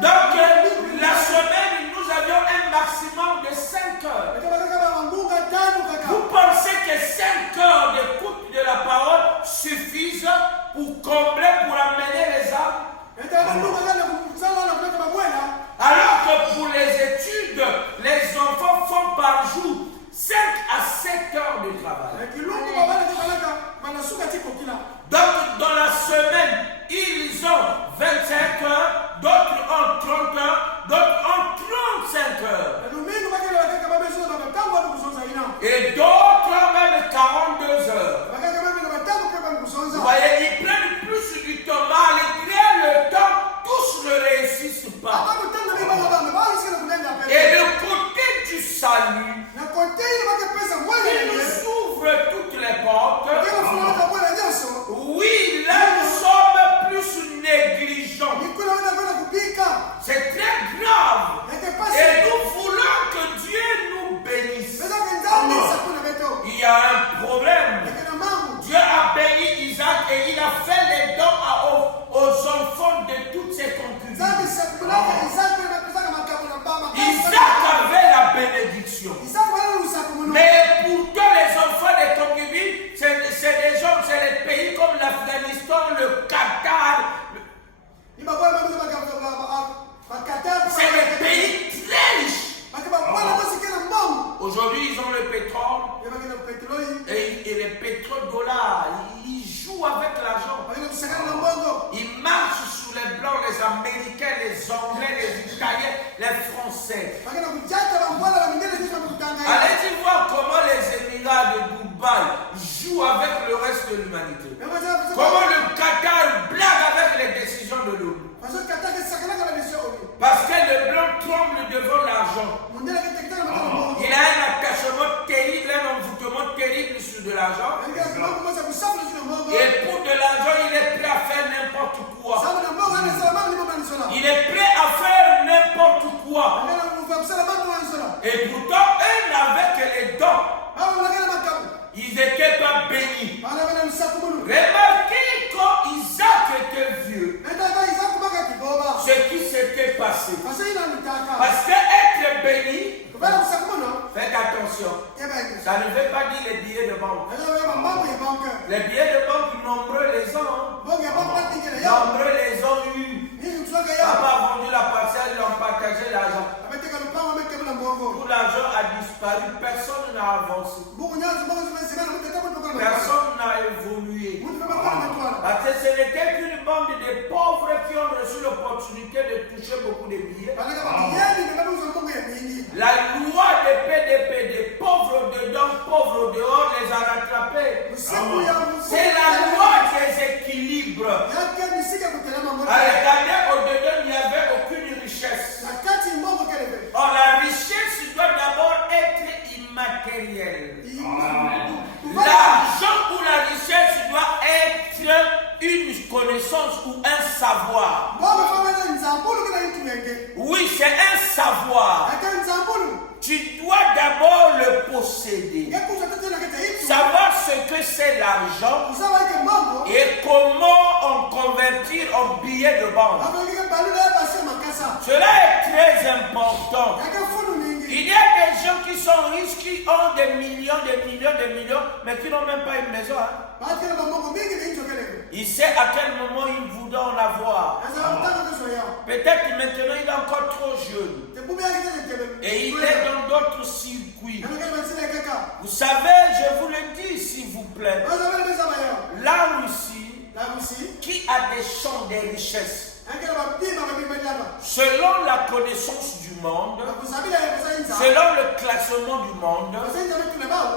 Donc, la semaine, nous avions un maximum de 5 heures. Vous pensez que 5 heures d'écoute de la parole suffisent pour combler, pour amener les âmes? Alors que pour les études, les enfants font par jour 5 à 7 heures de travail. Donc dans la semaine, ils ont 25 heures, d'autres ont 30 heures, d'autres ont 35 heures. Et d'autres ont même 42 heures. Vous voyez, ils prennent plus du temps, malgré le temps, tous ne réussissent pas. Et le côté du salut, il nous ouvre toutes les portes. Oui, là nous sommes plus négligents. C'est très grave. Et nous voulons que Dieu nous bénisse. Il y a un problème. Dieu a béni Isaac et il a fait les dons aux enfants de toutes ses concubines. Isaac avait la bénédiction. Mais pourtant les enfants des concubines, c'est des gens, c'est les pays comme l'Afghanistan, le Qatar. C'est des pays très riches. Aujourd'hui, ils ont le pétrole et les pétrodollars. Ils jouent avec l'argent. Ils marchent sous les blancs, les Américains, les Anglais, les Italiens, les Français. Allez-y voir comment les Émirats de Dubaï jouent avec le reste de l'humanité. Comment le Qatar blague avec les décisions de l'ONU. Parce que le blanc tremble devant l'argent. Il a un attachement terrible, un envoûtement terrible sur de l'argent. Et pour de l'argent, il est prêt à faire n'importe quoi. Il est prêt à faire n'importe quoi. Et pourtant, eux n'avaient que les dons. Ils n'étaient pas bénis. Remarquez quand Isaac était vieux, ce qui s'était passé. Parce que être béni, faites attention. Ça ne veut pas dire les billets de banque. Les billets de banque, nombreux les ont. Nombreux les ont eu. Papa a vendu la parcelle, ils ont partagé l'argent. Tout l'argent a disparu. Personne n'a avancé. Personne n'a évolué. Parce que ce n'était qu'une bande de pauvres qui ont reçu l'opportunité de toucher beaucoup de billets. Oui, c'est un savoir. Tu dois d'abord le posséder. Savoir ce que c'est l'argent et comment on convertir en billet de banque. Cela est très important. Il y a des gens qui sont riches, qui ont des millions, mais qui n'ont même pas une maison. Hein? Il sait à quel moment il voudra en avoir. Peut-être que maintenant il est encore trop jeune. Et il est dans d'autres circuits. Vous savez, je vous le dis s'il vous plaît. La Russie, qui a des champs de richesses, selon la connaissance du monde, selon le classement du monde,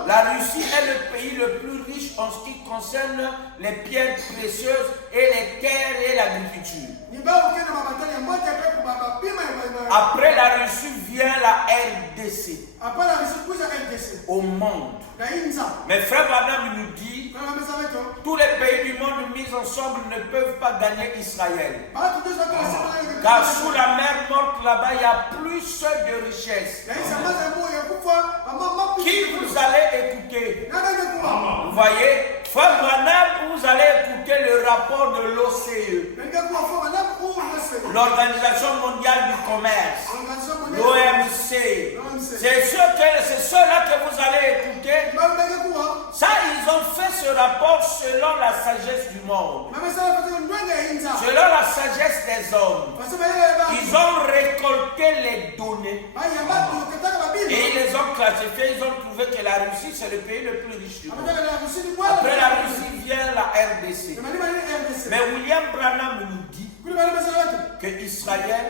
la Russie est le pays le plus riche en ce qui concerne les pierres précieuses et les terres et l'agriculture. Après la Russie vient la RDC au monde. Mais frère Branham nous dit, tous les pays du monde mis ensemble ne peuvent pas gagner Israël. Car sous la mer morte là-bas, il y a plus de richesses. Qui vous allez écouter? Vous voyez, frère Branham, vous allez écouter le rapport de l'OCE, l'Organisation mondiale du commerce, l'OMC. C'est ceux-là que vous allez écouter. Ça, ils ont fait ce rapport selon la sagesse du monde, selon la sagesse des hommes. Ils ont récolté les données et ils les ont classifiées. Ils ont trouvé que la Russie, c'est le pays le plus riche du monde. Après la Russie vient la RDC. Mais William Branham nous dit que Israël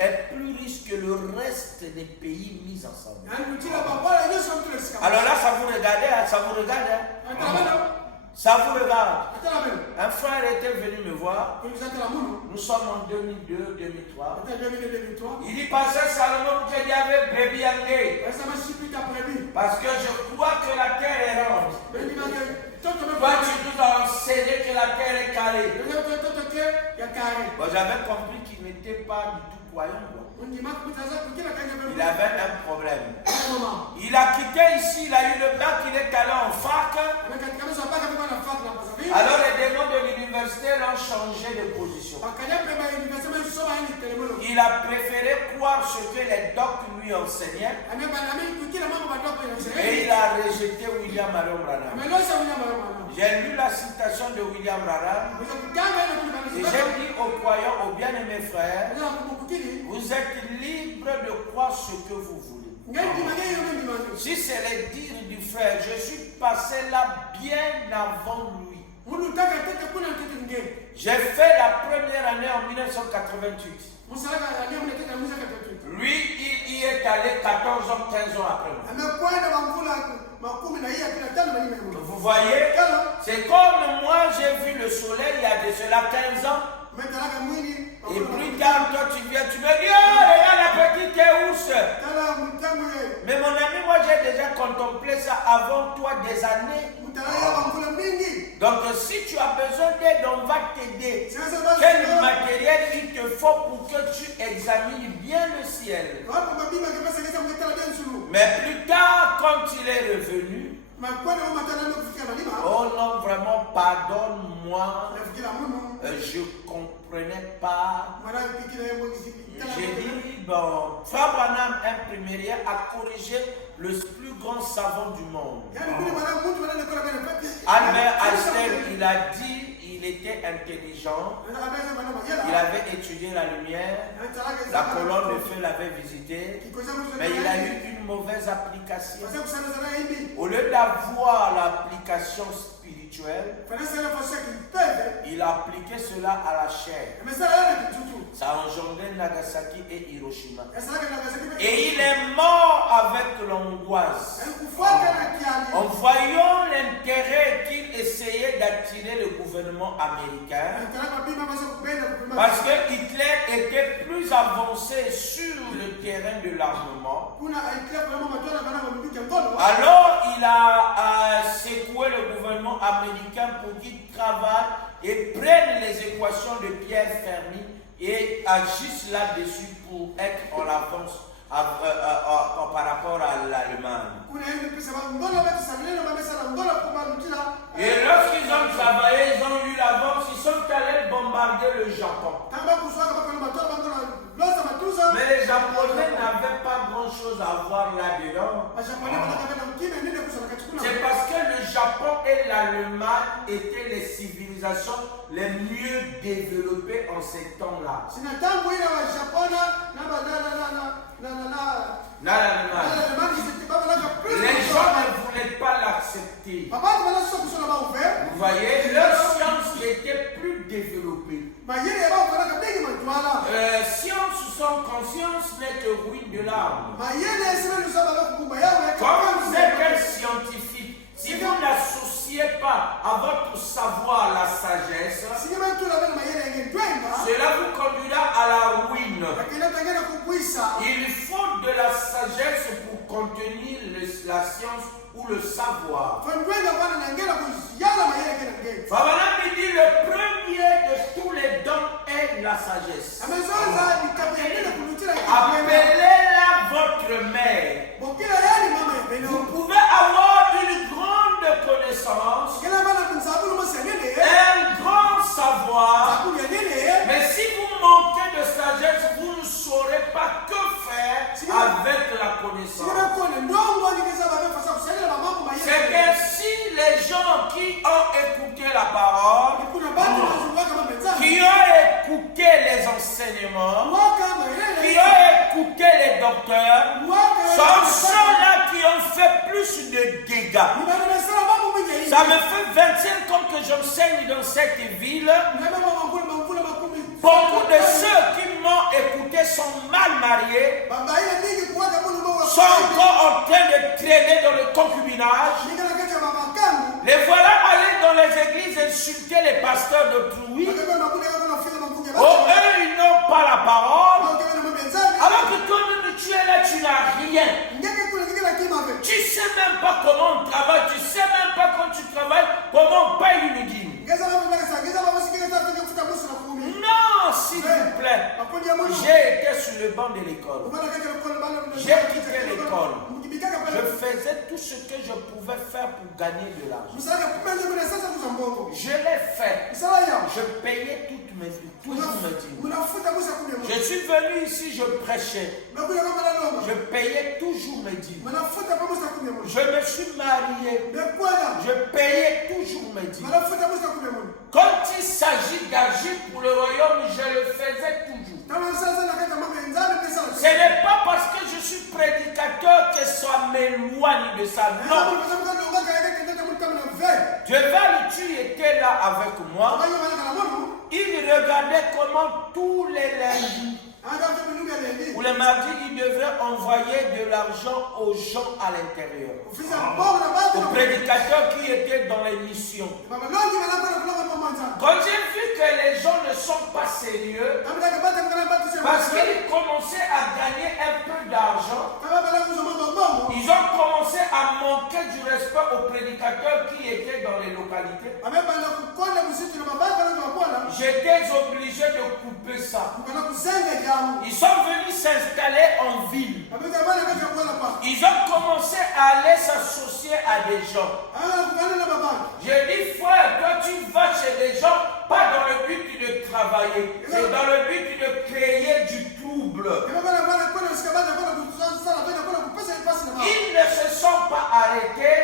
est plus riche que le reste des pays mis ensemble. Alors là, ça vous regarde, hein, ça vous regarde. Hein? Ça vous regarde. Un frère était venu me voir. Nous sommes en 2002-2003. Il dit, Pasteur Salomon, qu'il y avait brebis angé. Parce que je crois que la terre est ronde. Toi, tu nous as enseigné que la terre est carrée. Bon, j'avais compris qu'il n'était pas du tout croyant. Il avait un problème. Il a quitté ici, il a eu le bac, il est allé en fac. Alors les démons de l'université l'ont changé de position. Il a préféré croire ce que les docs lui enseignaient. Et il a rejeté William Branham. J'ai lu la citation de William Branham. Et j'ai dit aux croyants, aux bien-aimés frères, vous êtes libres de croire ce que vous voulez. Si c'est les dires du frère, je suis passé là bien avant lui. J'ai fait la première année en 1988. Lui, il y est allé 14 ans, 15 ans après moi. Vous voyez, c'est comme moi, j'ai vu le soleil il y a de cela 15 ans. Et plus tard, toi tu viens, tu me dis, oh, regarde la petite ours. Mais mon ami, moi j'ai déjà contemplé ça avant toi des années. Donc si tu as besoin d'aide, on va t'aider. Quel matériel il te faut pour que tu examines bien le ciel. Mais plus tard, quand il est revenu, oh non, vraiment, pardonne-moi. Je ne comprenais pas. J'ai dit, bon, Frère Branham, imprimérien, a corrigé le plus grand savant du monde. Albert Einstein, il a dit, il était intelligent, il avait étudié la lumière, la colonne de feu l'avait visité, mais il a eu une mauvaise application. Au lieu d'avoir l'application spirituelle, il a appliqué cela à la chair. Ça a engendré Nagasaki et Hiroshima. Et il est mort avec l'angoisse, en voyant l'intérêt qu'il essayait d'attirer le gouvernement américain, parce que Hitler était plus avancé sur le terrain de l'armement. Alors il a secoué le gouvernement américain pour qu'il travaille et prenne les équations de Pierre Fermi et agissent là-dessus pour être en avance par rapport à l'Allemagne. Et lorsqu'ils ont travaillé, ils ont eu l'avance, ils sont allés bombarder le Japon. Mais les Japonais n'avaient pas grand-chose à voir là-dedans. C'est parce que le Japon et l'Allemagne étaient les civilisations les mieux développées en ces temps-là. Les gens ne voulaient pas l'accepter. Vous voyez, leur science était plus développée. Science sans conscience n'est que ruine de l'âme. Comme vous êtes un scientifique, si vous n'associez pas à votre savoir la sagesse, cela vous conduira à la ruine. Il faut de la sagesse pour contenir la science ou le savoir. Fabana me dit le premier de tous les dons est la sagesse. Appelez-la votre mère. Vous pouvez avoir une grande connaissance, un grand savoir, mais si vous manquez de sagesse, vous ne saurez pas que faire avec la connaissance. C'est ainsi les gens qui ont écouté la parole, qui ont écouté les enseignements, qui ont écouté les docteurs, sont ceux-là qui ont fait plus de dégâts. Ça me fait 25 ans que j'enseigne dans cette ville. Beaucoup de ceux qui m'ont écouté sont mal mariés, sont encore en train de traîner dans le concubinage. Les voilà allés dans les églises insulter les pasteurs d'autrui. Oh, eux, ils n'ont pas la parole. Alors que toi-même, tu es là, tu n'as rien. Tu ne sais même pas comment on travaille, tu ne sais même pas quand tu travailles, comment on paye une dîme. Non, s'il vous plaît. J'ai été sur le banc de l'école. J'ai quitté l'école. Je faisais tout ce que je pouvais faire pour gagner de l'argent. Je l'ai fait. Je payais toutes mes dîmes. Je suis venu ici, je prêchais. Je payais toujours mes dîmes. Je me suis marié. Je payais toujours mes dîmes. Quand il s'agit d'agir pour le royaume, je le faisais toujours. Ce n'est pas parce que je suis prédicateur que ça m'éloigne de ça. Non. Dieu tu étais là avec moi. Il regardait comment tous les lundis ou les mardis, il devrait envoyer de l'argent aux gens à l'intérieur, aux prédicateurs qui étaient dans les missions. Quand j'ai vu que les gens ne sont pas sérieux, parce qu'ils commençaient à gagner un peu d'argent, ils ont commencé à manquer du respect aux prédicateurs qui étaient dans les localités. J'étais obligé de couper ça. Ils sont venus s'installer en ville. Ils ont commencé à aller s'associer à des gens. J'ai dit, frère, toi tu vas chez des gens, pas dans le but de travailler, c'est dans le but de créer du trouble. Ils ne se sont pas arrêtés.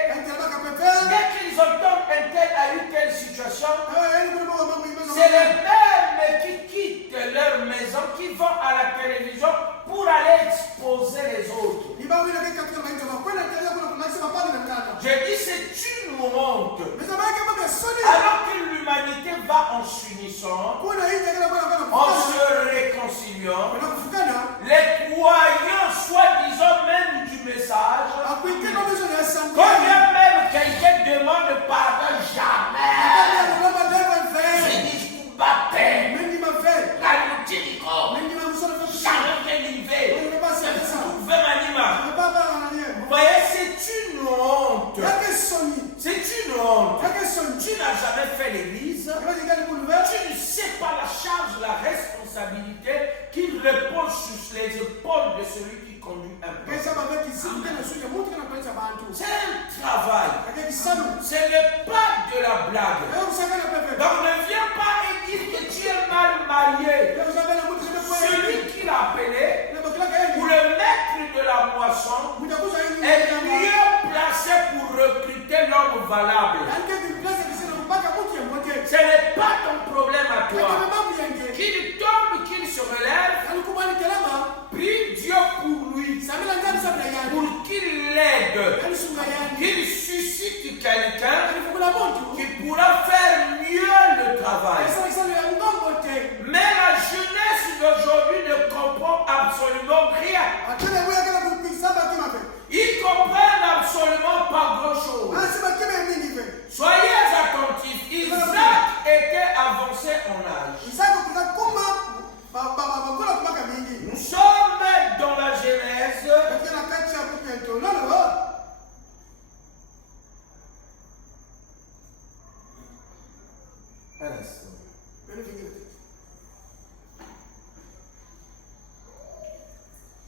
Dès qu'ils entendent un tel a eu telle situation, c'est les mêmes qui quittent leur maison, qui vont à la télévision pour aller exposer les autres. J'ai dit c'est une honte. Alors que l'humanité va en s'unissant, en se réconciliant, les croyants soi-disant même du message, quand bien même quelqu'un demande pardon, jamais. Vous voyez, c'est une honte. C'est une honte. Tu n'as jamais fait l'église. Tu ne sais pas la sur les épaules de celui qui conduit un peuple. C'est un travail. Ce n'est pas de la blague. Donc ne viens pas et dire que tu es mal marié. Celui qui l'a appelé, ou le maître de la moisson, est mieux placé pour recruter l'homme valable. Ce n'est pas ton problème à toi. Qu'il tombe, qu'il se relève, prie Dieu pour lui, pour qu'il l'aide, qu'il suscite quelqu'un qui pourra faire mieux le travail. Mais la jeunesse d'aujourd'hui ne comprend absolument rien. Ils comprennent absolument pas grand-chose. Soyez attentifs. Isaac était avancé en âge. Nous sommes dans la Genèse.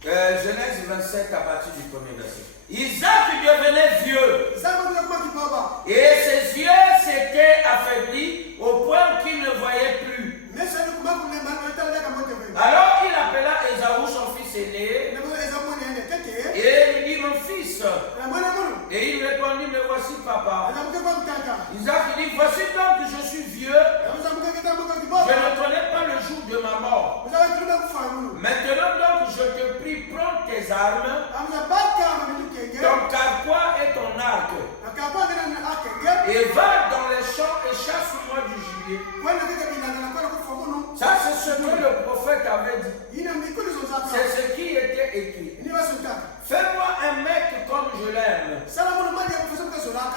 Genèse 27 à partir du premier verset. Isaac devenait vieux. Et ses yeux s'étaient affaiblis au point qu'il ne voyait plus. Alors il appela Ésaü, son fils aîné, et il dit, mon fils. Et il répondit, me voici papa. Isaac dit, voici donc que je suis vieux. Je ne connais pas le jour de ma mort. Maintenant donc je te prie, prends tes armes, ton carquois et ton arc, et va dans les champs et chasse-moi du gibier. Ça c'est ce que le prophète avait dit. C'est ce qui était écrit. Fais-moi un mec comme je l'aime,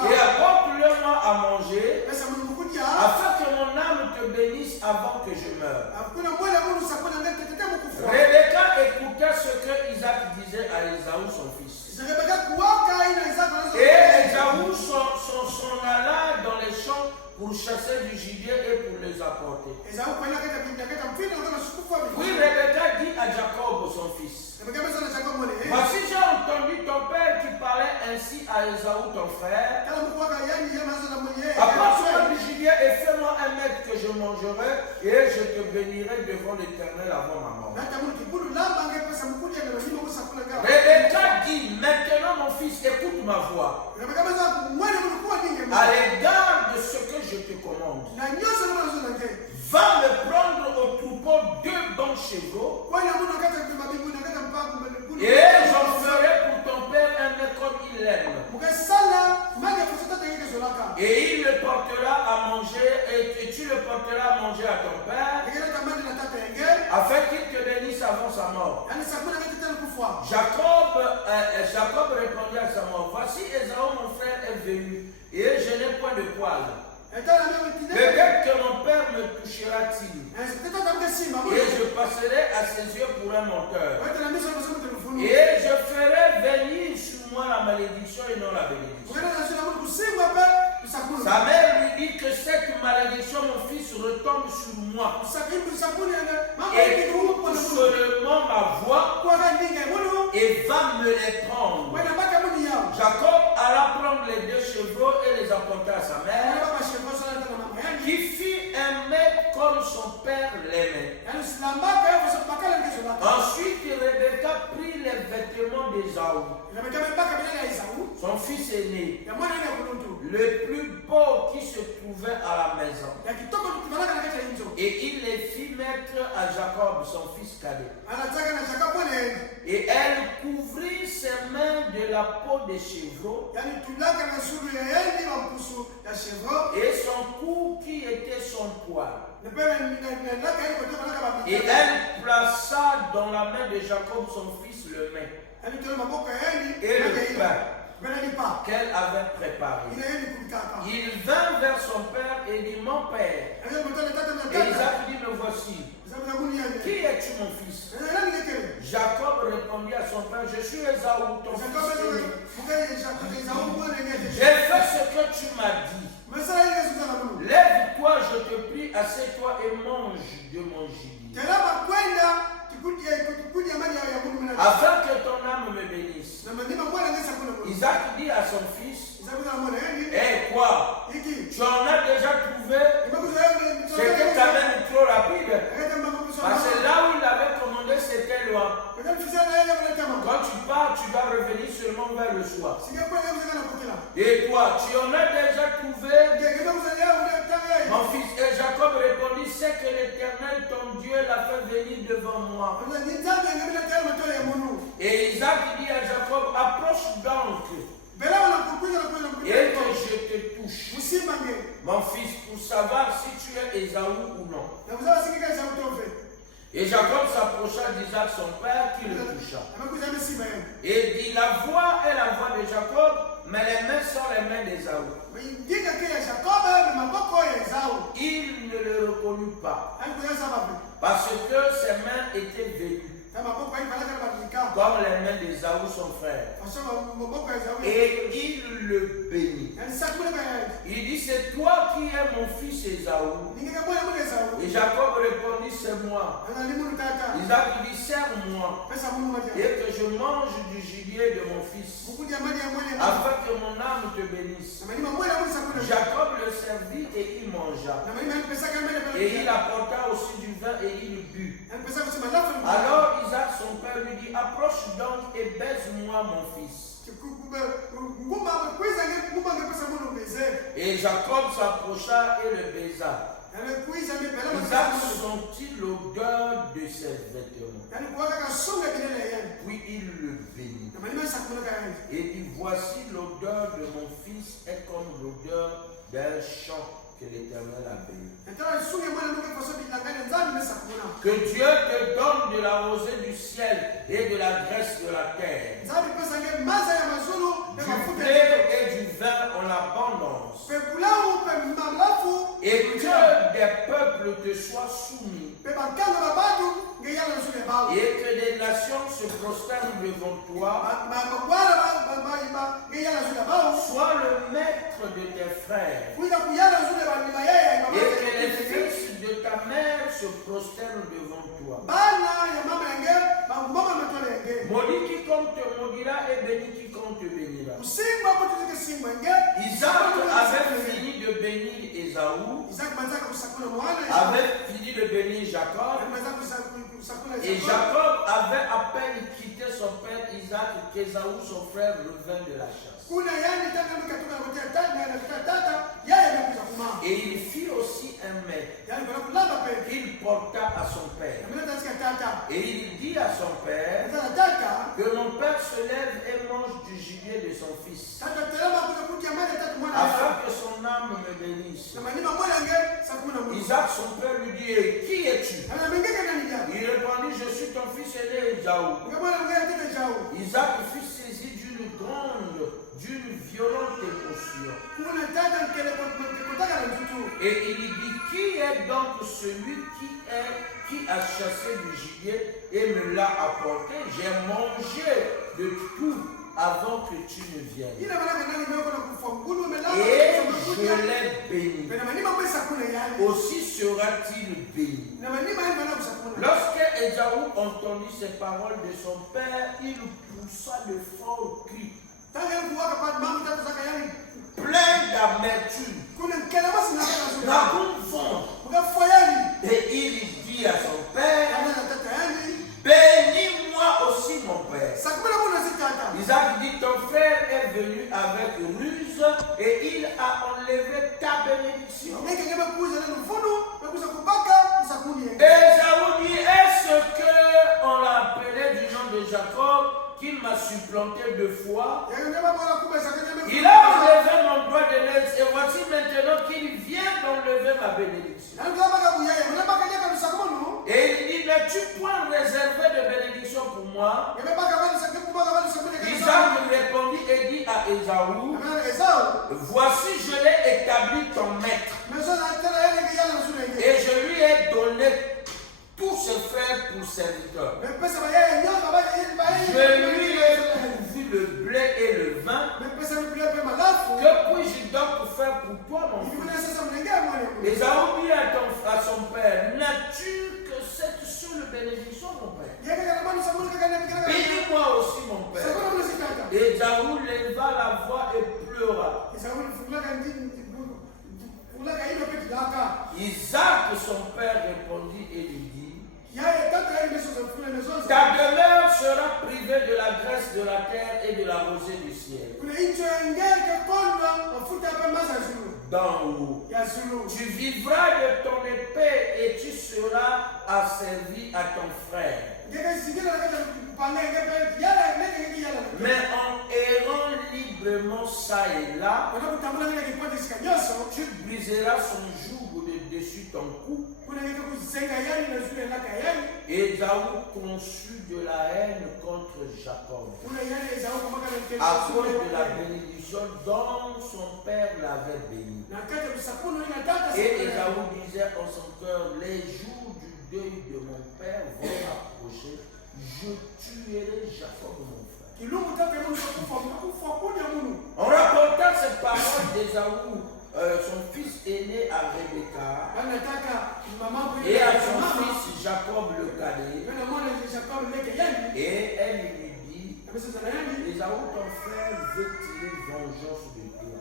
et apporte-le-moi à manger, afin que mon âme te bénisse avant que je meure. Rebecca écouta ce que Isaac disait à Ésaü son fils. Et Ésaü s'en alla dans les champs pour chasser du gibier et pour les apporter. Puis Rebecca dit à Jacob son fils, voici j'ai entendu ton père qui parlait ainsi à Ésaü ton frère. Apporte-moi du gibier et fais-moi un mec que je mangerai et je te bénirai devant l'Éternel avant ma mort. Rebecca dit, maintenant mon fils, écoute ma voix à l'égard de ce que je te commande. Va me prendre au troupeau 2 bons chevaux et j'en ferai pour ton père un mec comme il l'aime. Et il le portera à manger, et tu le porteras à manger à ton père, afin qu'il te bénisse avant sa mort. Jacob répondit à sa mort, voici Ésaü mon frère est venu, et je n'ai point de poil. Peut-être que mon père me touchera-t-il, et je passerai à ses yeux pour un menteur. Et je ferai venir sur moi la malédiction et non la bénédiction. Sa mère lui dit que cette malédiction, mon fils, retombe sur moi. Et écoute seulement ma voix et va me les prendre. Jacob alla prendre les 2 chevaux et les apporta à sa mère, qui fit un mec comme son père l'aimait. Ensuite, Rebecca prit les vêtements d'Ésaü, son fils aîné, le plus beau qui se trouvait à la maison, et il les fit mettre à Jacob, son fils cadet. Et elle couvrit ses mains de la peau des chevaux, et son cou qui était son poil. Et elle plaça dans la main de Jacob, son fils, le mets et le pain qu'elle avait préparé. Il vint vers son père et dit, mon père. Et Isaac dit, me voici. Qui es-tu, mon fils? Jacob répondit à son père, je suis Ésaü, ton fils aîné. J'ai fait ce que tu m'as dit. Lève-toi, je te prie, assieds-toi et mange de mon gibier. afin que ton âme me bénisse. Isaac dit à son fils, eh quoi? Tu en as déjà trouvé? C'était quand même trop rapide. Parce que là où il avait commandé, c'était loin. Quand tu pars, tu vas revenir seulement vers le soir. Et toi, tu en as déjà trouvé? Mon fils, et Jacob répondit, c'est que l'Éternel, ton Dieu, l'a fait venir devant moi. Et Isaac dit à Jacob, approche donc. Et que je te touche. Mon fils, pour savoir si tu es Ésaü ou non. Et Jacob s'approcha d'Isaac son père qui le toucha. Et dit, la voix est la voix de Jacob, mais les mains sont les mains d'Ésaü. Il ne le reconnut pas. Parce que ses mains étaient velues. Comme les mains d'Ésaü son frère. Et il le bénit. Il dit, c'est toi qui es mon fils Ésaü. Et Jacob répondit, c'est moi. Isaac dit, serre-moi et que je mange du gibier de mon fils, afin que mon âme te bénisse. Jacob le servit et il mangea. Et il apporta aussi du vin et il but. Alors Isaac son père lui dit, approche donc et baise-moi mon fils. Et Jacob s'approcha et le baisa. Isaac sentit l'odeur de ses vêtements. Puis il le bénit. Et dit, voici l'odeur de mon fils est comme l'odeur d'un champ que l'Éternel a béni. Que Dieu te donne de la rosée du ciel et de la graisse de la terre, du blé et du vin en abondance, et que des peuples te soient soumis, et que des nations se prosternent devant toi. Sois le maître de tes frères, et que les fils de ta mère se prosternent devant toi. Maudit quiconque te maudira et béni quiconque te bénira. Isaac avait fini de bénir Ésaü, avait fini de bénir Jacob, et Jacob avait à peine quitté son père Isaac qu'Ésaü son frère revint de la chasse. Et il fit aussi un mets qu'il porta à son père. Et il dit à son père que mon père se lève et mange du gibier de son fils, afin que son âme me bénisse. Isaac son père lui dit, qui es-tu? Il répondit, je suis ton fils aîné Ésaü. Isaac fut saisi d'une violente émotion. Et il dit, qui est donc celui qui a chassé du gibier et me l'a apporté? J'ai mangé de tout avant que tu ne viennes. Et je l'ai béni. Aussi sera-t-il béni. Lorsque Ésaü entendit ces paroles de son père, il poussa de forts cris, plein d'amertume, et il dit à son père, bénis-moi aussi mon père. Isaac dit, ton frère est venu avec ruse et il a enlevé ta bénédiction. Ésaü dit, est-ce qu'on l'a appelé du nom de Jacob, qu'il m'a supplanté 2 fois? Il a enlevé mon droit de l'aise et voici maintenant qu'il vient d'enlever ma bénédiction. Et il dit, n'as-tu point réservé de bénédiction pour moi? Isaac lui répondit et dit à Ésaü, voici je l'ai établi ton maître et je lui ai donné tous ses frères pour serviteurs. Je lui ai pourvu le blé et le vin. Que puis-je donc faire pour toi, mon fils? Ésaü dit à son père, n'as-tu que cette seule bénédiction mon père. Bénis-moi aussi, mon père. Et Esaü leva la voix et pleura. Isaac, son père, répondit et lui dit: ta demeure sera privée de la graisse de la terre et de la rosée du ciel. D'en haut. Tu vivras de ton épée et tu seras asservi à ton frère. Mais en errant librement ça et là, tu briseras son joug de dessus ton cou. Et Esaü conçut de la haine contre Jacob à cause de la bénédiction dont son père l'avait béni. Et Esaü disait en son cœur: les jours du deuil de mon père vont approcher. Je tuerai Jacob, mon frère. En rapportant cette parole d'Esaü, son fils aîné à Rebecca et à son fils Jacob le cadet, et elle lui dit: Esaü ton frère veut tirer vengeance de toi.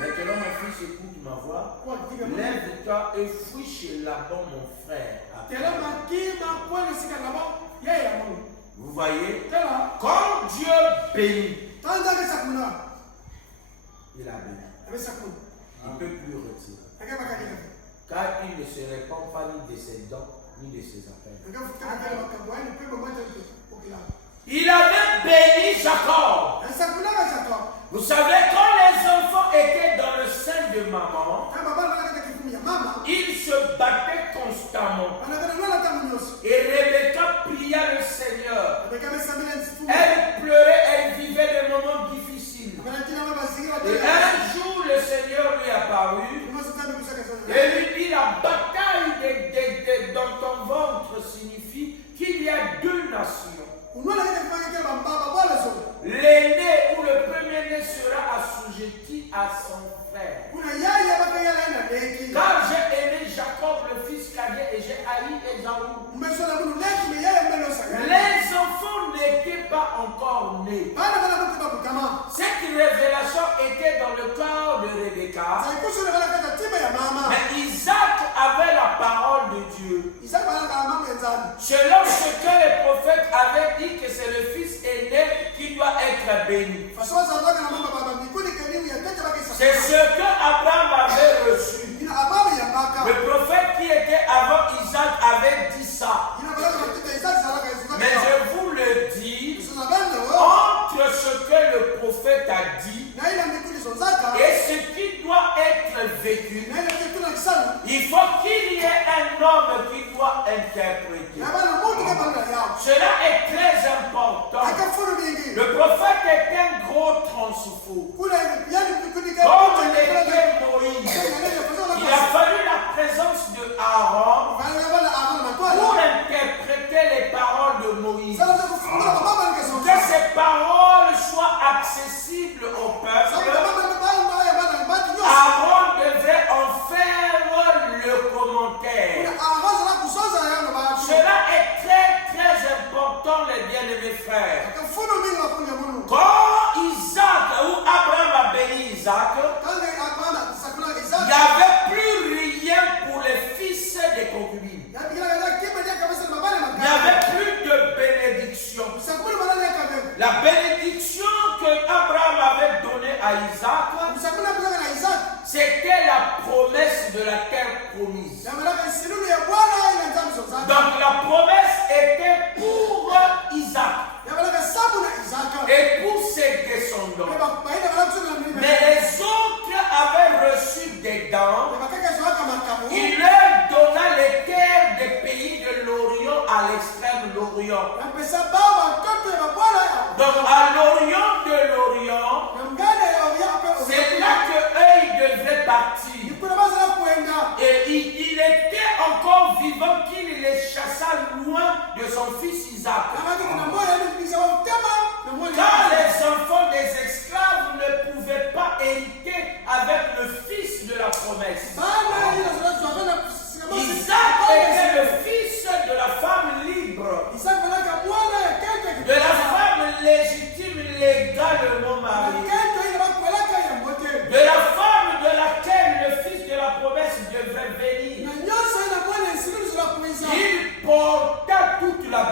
Maintenant mon fils, écoute ma voix, lève-toi et fuis chez Laban mon frère. Vous voyez, quand Dieu bénit, il a béni. Il ne peut plus retirer. Car il ne se répand pas ni de ses dons, ni de ses affaires. Il avait béni Jacob. Vous savez, quand les enfants étaient dans le sein de maman, ils se battaient constamment. Et Rebecca pria le Seigneur. Elle pleurait, elle vivait des moments difficiles. Et un jour, le Seigneur lui apparut et lui dit: la bataille dans ton ventre signifie qu'il y a deux nations. L'aîné ou le premier-né sera assujetti à son frère. Car j'ai aimé Jacob, le fils cadet, et j'ai haï Esaü. Les enfants n'étaient pas encore nés. Cette révélation était dans le corps de Rebecca. Mais Isaac avait la parole de Dieu. Selon ce que les prophètes avaient dit, que c'est le fils aîné qui doit être béni. C'est ce que Abraham avait reçu. Le prophète qui était avant Isaac avait dit ça. Mais je vous le dis, entre ce que le prophète a dit et ce qui doit être vécu, il faut qu'il y ait un homme qui doit interpréter. Cela est très important. Le prophète est un gros transfo. Comme l'était Moïse, il a fallu la présence de Aaron pour interpréter les paroles de Moïse. Que ces paroles soient accessibles au peuple, Aaron devrait en faire le commentaire. Cela est très très important, les bien-aimés frères. Quand Isaac ou Abraham a béni Isaac, il n'y avait plus rien pour les fils des concubines. Il n'y avait plus de bénédiction. La bénédiction que Abraham avait donnée à Isaac, c'était la promesse de la terre promise. Donc la promesse était pour Isaac et pour ses descendants. Mais les autres avaient reçu des dons. Il leur donna les terres des pays de l'Orient à l'extrême de l'Orient. Donc à l'Orient de l'Orient, c'est là qu'eux ils devaient partir. Et il était encore vivant qu'il les chassa loin de son fils Isaac. Car les enfants des esclaves ne pouvaient pas hériter avec le fils de la promesse. Isaac était le fils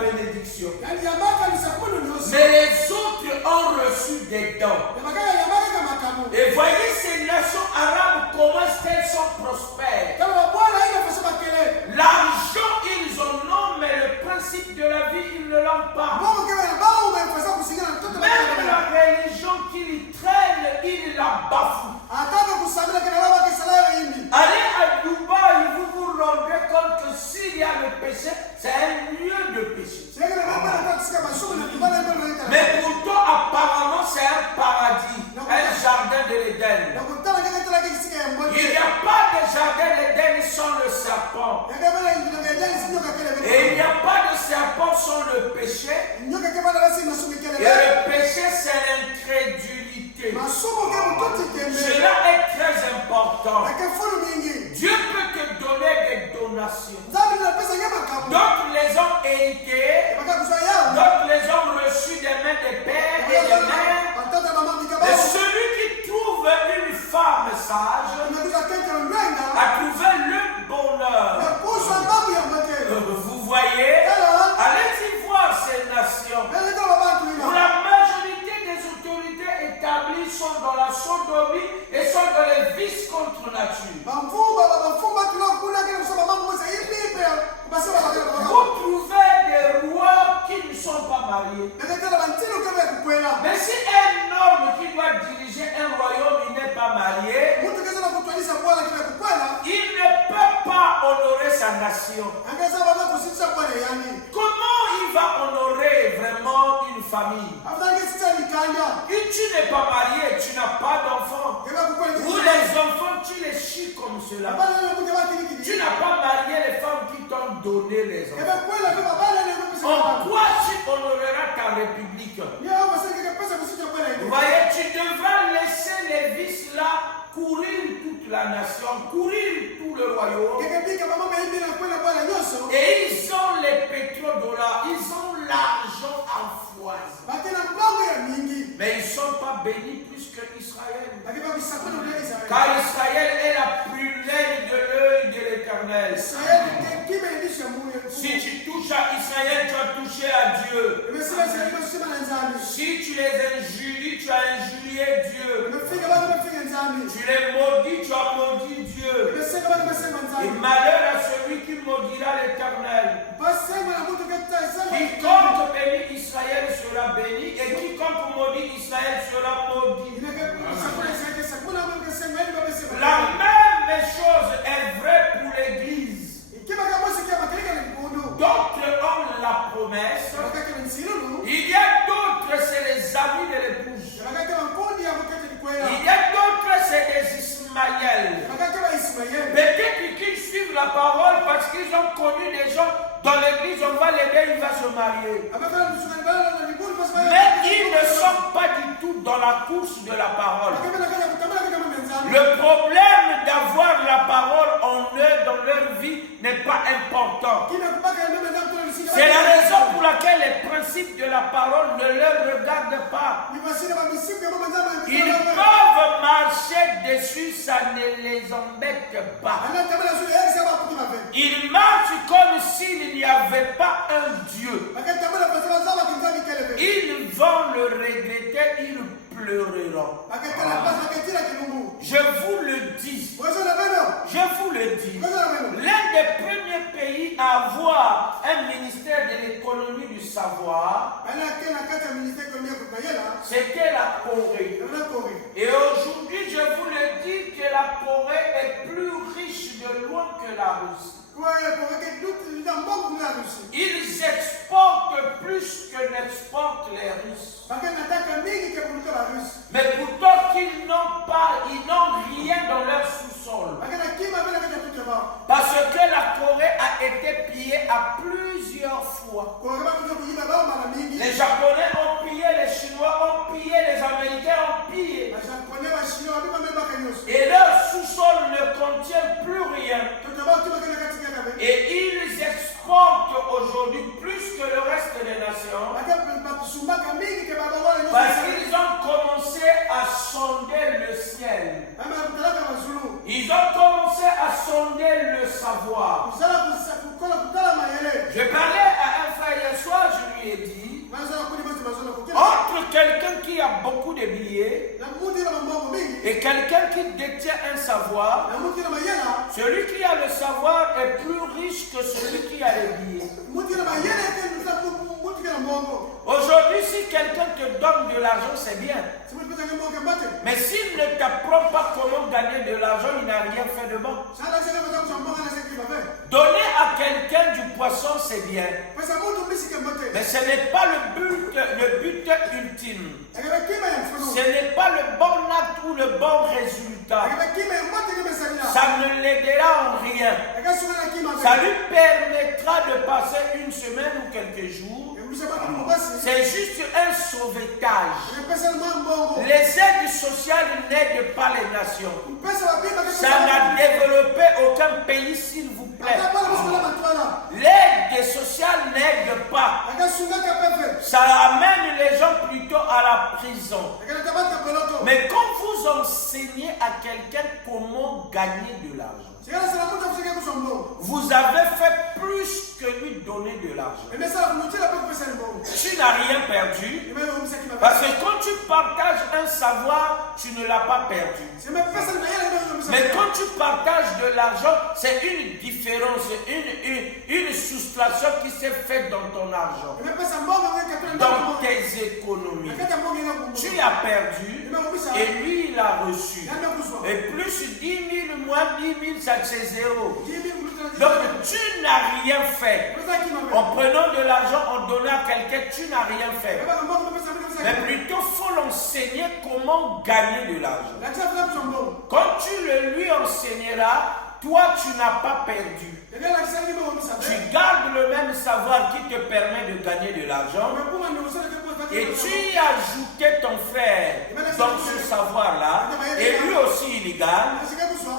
la bénédiction. Mais les autres ont reçu des dons. Et voyez ces nations arabes, comment elles sont prospères. L'argent, ils en ont, mais le principe de la vie, ils ne l'ont pas. Même la religion qu'ils traînent, ils la bafouent. Allez à Dubaï, vous vous rendrez compte que s'il y a le péché, c'est un lieu de péché. Mais pourtant, apparemment, c'est un paradis, un jardin de l'Éden. Il n'y a pas de jardin d'Éden sans le serpent. Et il n'y a pas de serpent sans le péché. Et le péché, c'est l'incrédulité. Cela est très important. Dieu peut te donner des donations. D'autres les ont héritées. D'autres les ont reçues des mains des pères et des mères. Et celui qui trouve une femme sage a trouvé le bonheur. Vous voyez? Allez-y voir ces nations. Où la majorité des autorités établies sont dans la sodomie et sont dans les vices contre nature. Vous trouvez des rois qui ne sont pas mariés. Mais si un homme qui doit diriger un royaume, il n'est pas marié, il ne peut pas honorer sa nation. Comment il va honorer vraiment une famille? Si tu n'es pas marié, tu n'as pas d'enfants. Ou les enfants, tu les chies comme cela. Tu n'as pas marié les femmes qui t'ont donné les enfants. En quoi tu honoreras ta république? Vous voyez, tu devras laisser les vices là courir toute la nation, courir tout le royaume. Et ils ont les pétrodollars, ils ont l'argent en foise. Mais ils ne sont pas bénis plus que Israël. Car Israël est la prunelle de l'œil de l'Éternel. Si tu touches à Israël, tu as touché à Dieu. Si tu les injuries, tu as injurié Dieu. Tu les maudis, tu as maudit Dieu. Et malheur à celui qui maudira l'Éternel. Quiconque bénit Israël sera béni, et quiconque maudit Israël sera maudit. La même chose est vraie pour l'Église. D'autres ont la promesse. Il y a d'autres, c'est les amis de l'épouse. Il y a d'autres, c'est des Ismaël. Peut-être qu'ils suivent la parole parce qu'ils ont connu des gens dans l'église, on va l'aider, il va se marier. Mais ils ne sont pas du tout dans la course de la parole. Le problème d'avoir la parole en eux, dans leur vie, n'est pas important. C'est la raison pour laquelle les principes de la parole ne leur regardent pas. Ils peuvent marcher dessus, ça ne les embête pas. Ils marchent comme s'il n'y avait pas un Dieu. Ils vont le regretter, ils pleureront. Je vous le dis. Je vous le dis. L'un des premiers pays à avoir un ministère de l'économie du savoir, c'était la Corée. Et aujourd'hui, je vous le dis que la Corée est plus riche de loin que la Russie. Ils exportent plus que n'exportent les Russes. Mais pourtant qu'ils n'ont rien dans leur sous-sol. Parce que la Corée a été pillée à plusieurs fois. Les Japonais ont pillé, les Chinois ont pillé, les Américains ont pillé. Et leur sous-sol ne contient plus rien. Et ils exportent aujourd'hui plus que le reste des nations. Parce qu'ils ont commencé à sonder le ciel. Ils ont commencé à sonder le savoir. Je parlais à un frère hier soir. lui ait dit, entre quelqu'un qui a beaucoup de billets et quelqu'un qui détient un savoir, celui qui a le savoir est plus riche que celui qui a les billets. Aujourd'hui, si quelqu'un te donne de l'argent, c'est bien. Mais s'il ne t'apprend pas comment gagner de l'argent, il n'a rien fait de bon. Donner à quelqu'un du poisson, c'est bien. Mais ce n'est pas le but ultime. Ce n'est pas le bon acte ou le bon résultat. Ça ne l'aidera en rien. Ça lui permettra de passer une semaine ou quelques jours. C'est juste un sauvetage. Les aides sociales n'aident pas les nations. Ça n'a développé aucun pays, s'il vous plaît. L'aide sociale n'aide pas. Ça amène les gens plutôt à la prison. Mais quand vous enseignez à quelqu'un comment gagner de l'argent, vous avez fait plus que lui donner de l'argent. Tu n'as rien perdu. Parce que quand tu partages un savoir, tu ne l'as pas perdu. Mais quand tu partages de l'argent, c'est une différence, une soustraction qui s'est faite dans ton argent, dans tes économies. Tu as perdu et lui il a reçu. Et plus 10 000 moins 10 000, c'est zéro. Donc tu n'as rien fait. En prenant de l'argent, en donnant à quelqu'un, tu n'as rien fait. Mais plutôt, il faut l'enseigner comment gagner de l'argent. Quand tu le lui enseigneras, toi, tu n'as pas perdu. Tu gardes le même savoir qui te permet de gagner de l'argent. Et tu y as ajouté ton frère dans ce savoir-là. Et lui aussi, il y gagne.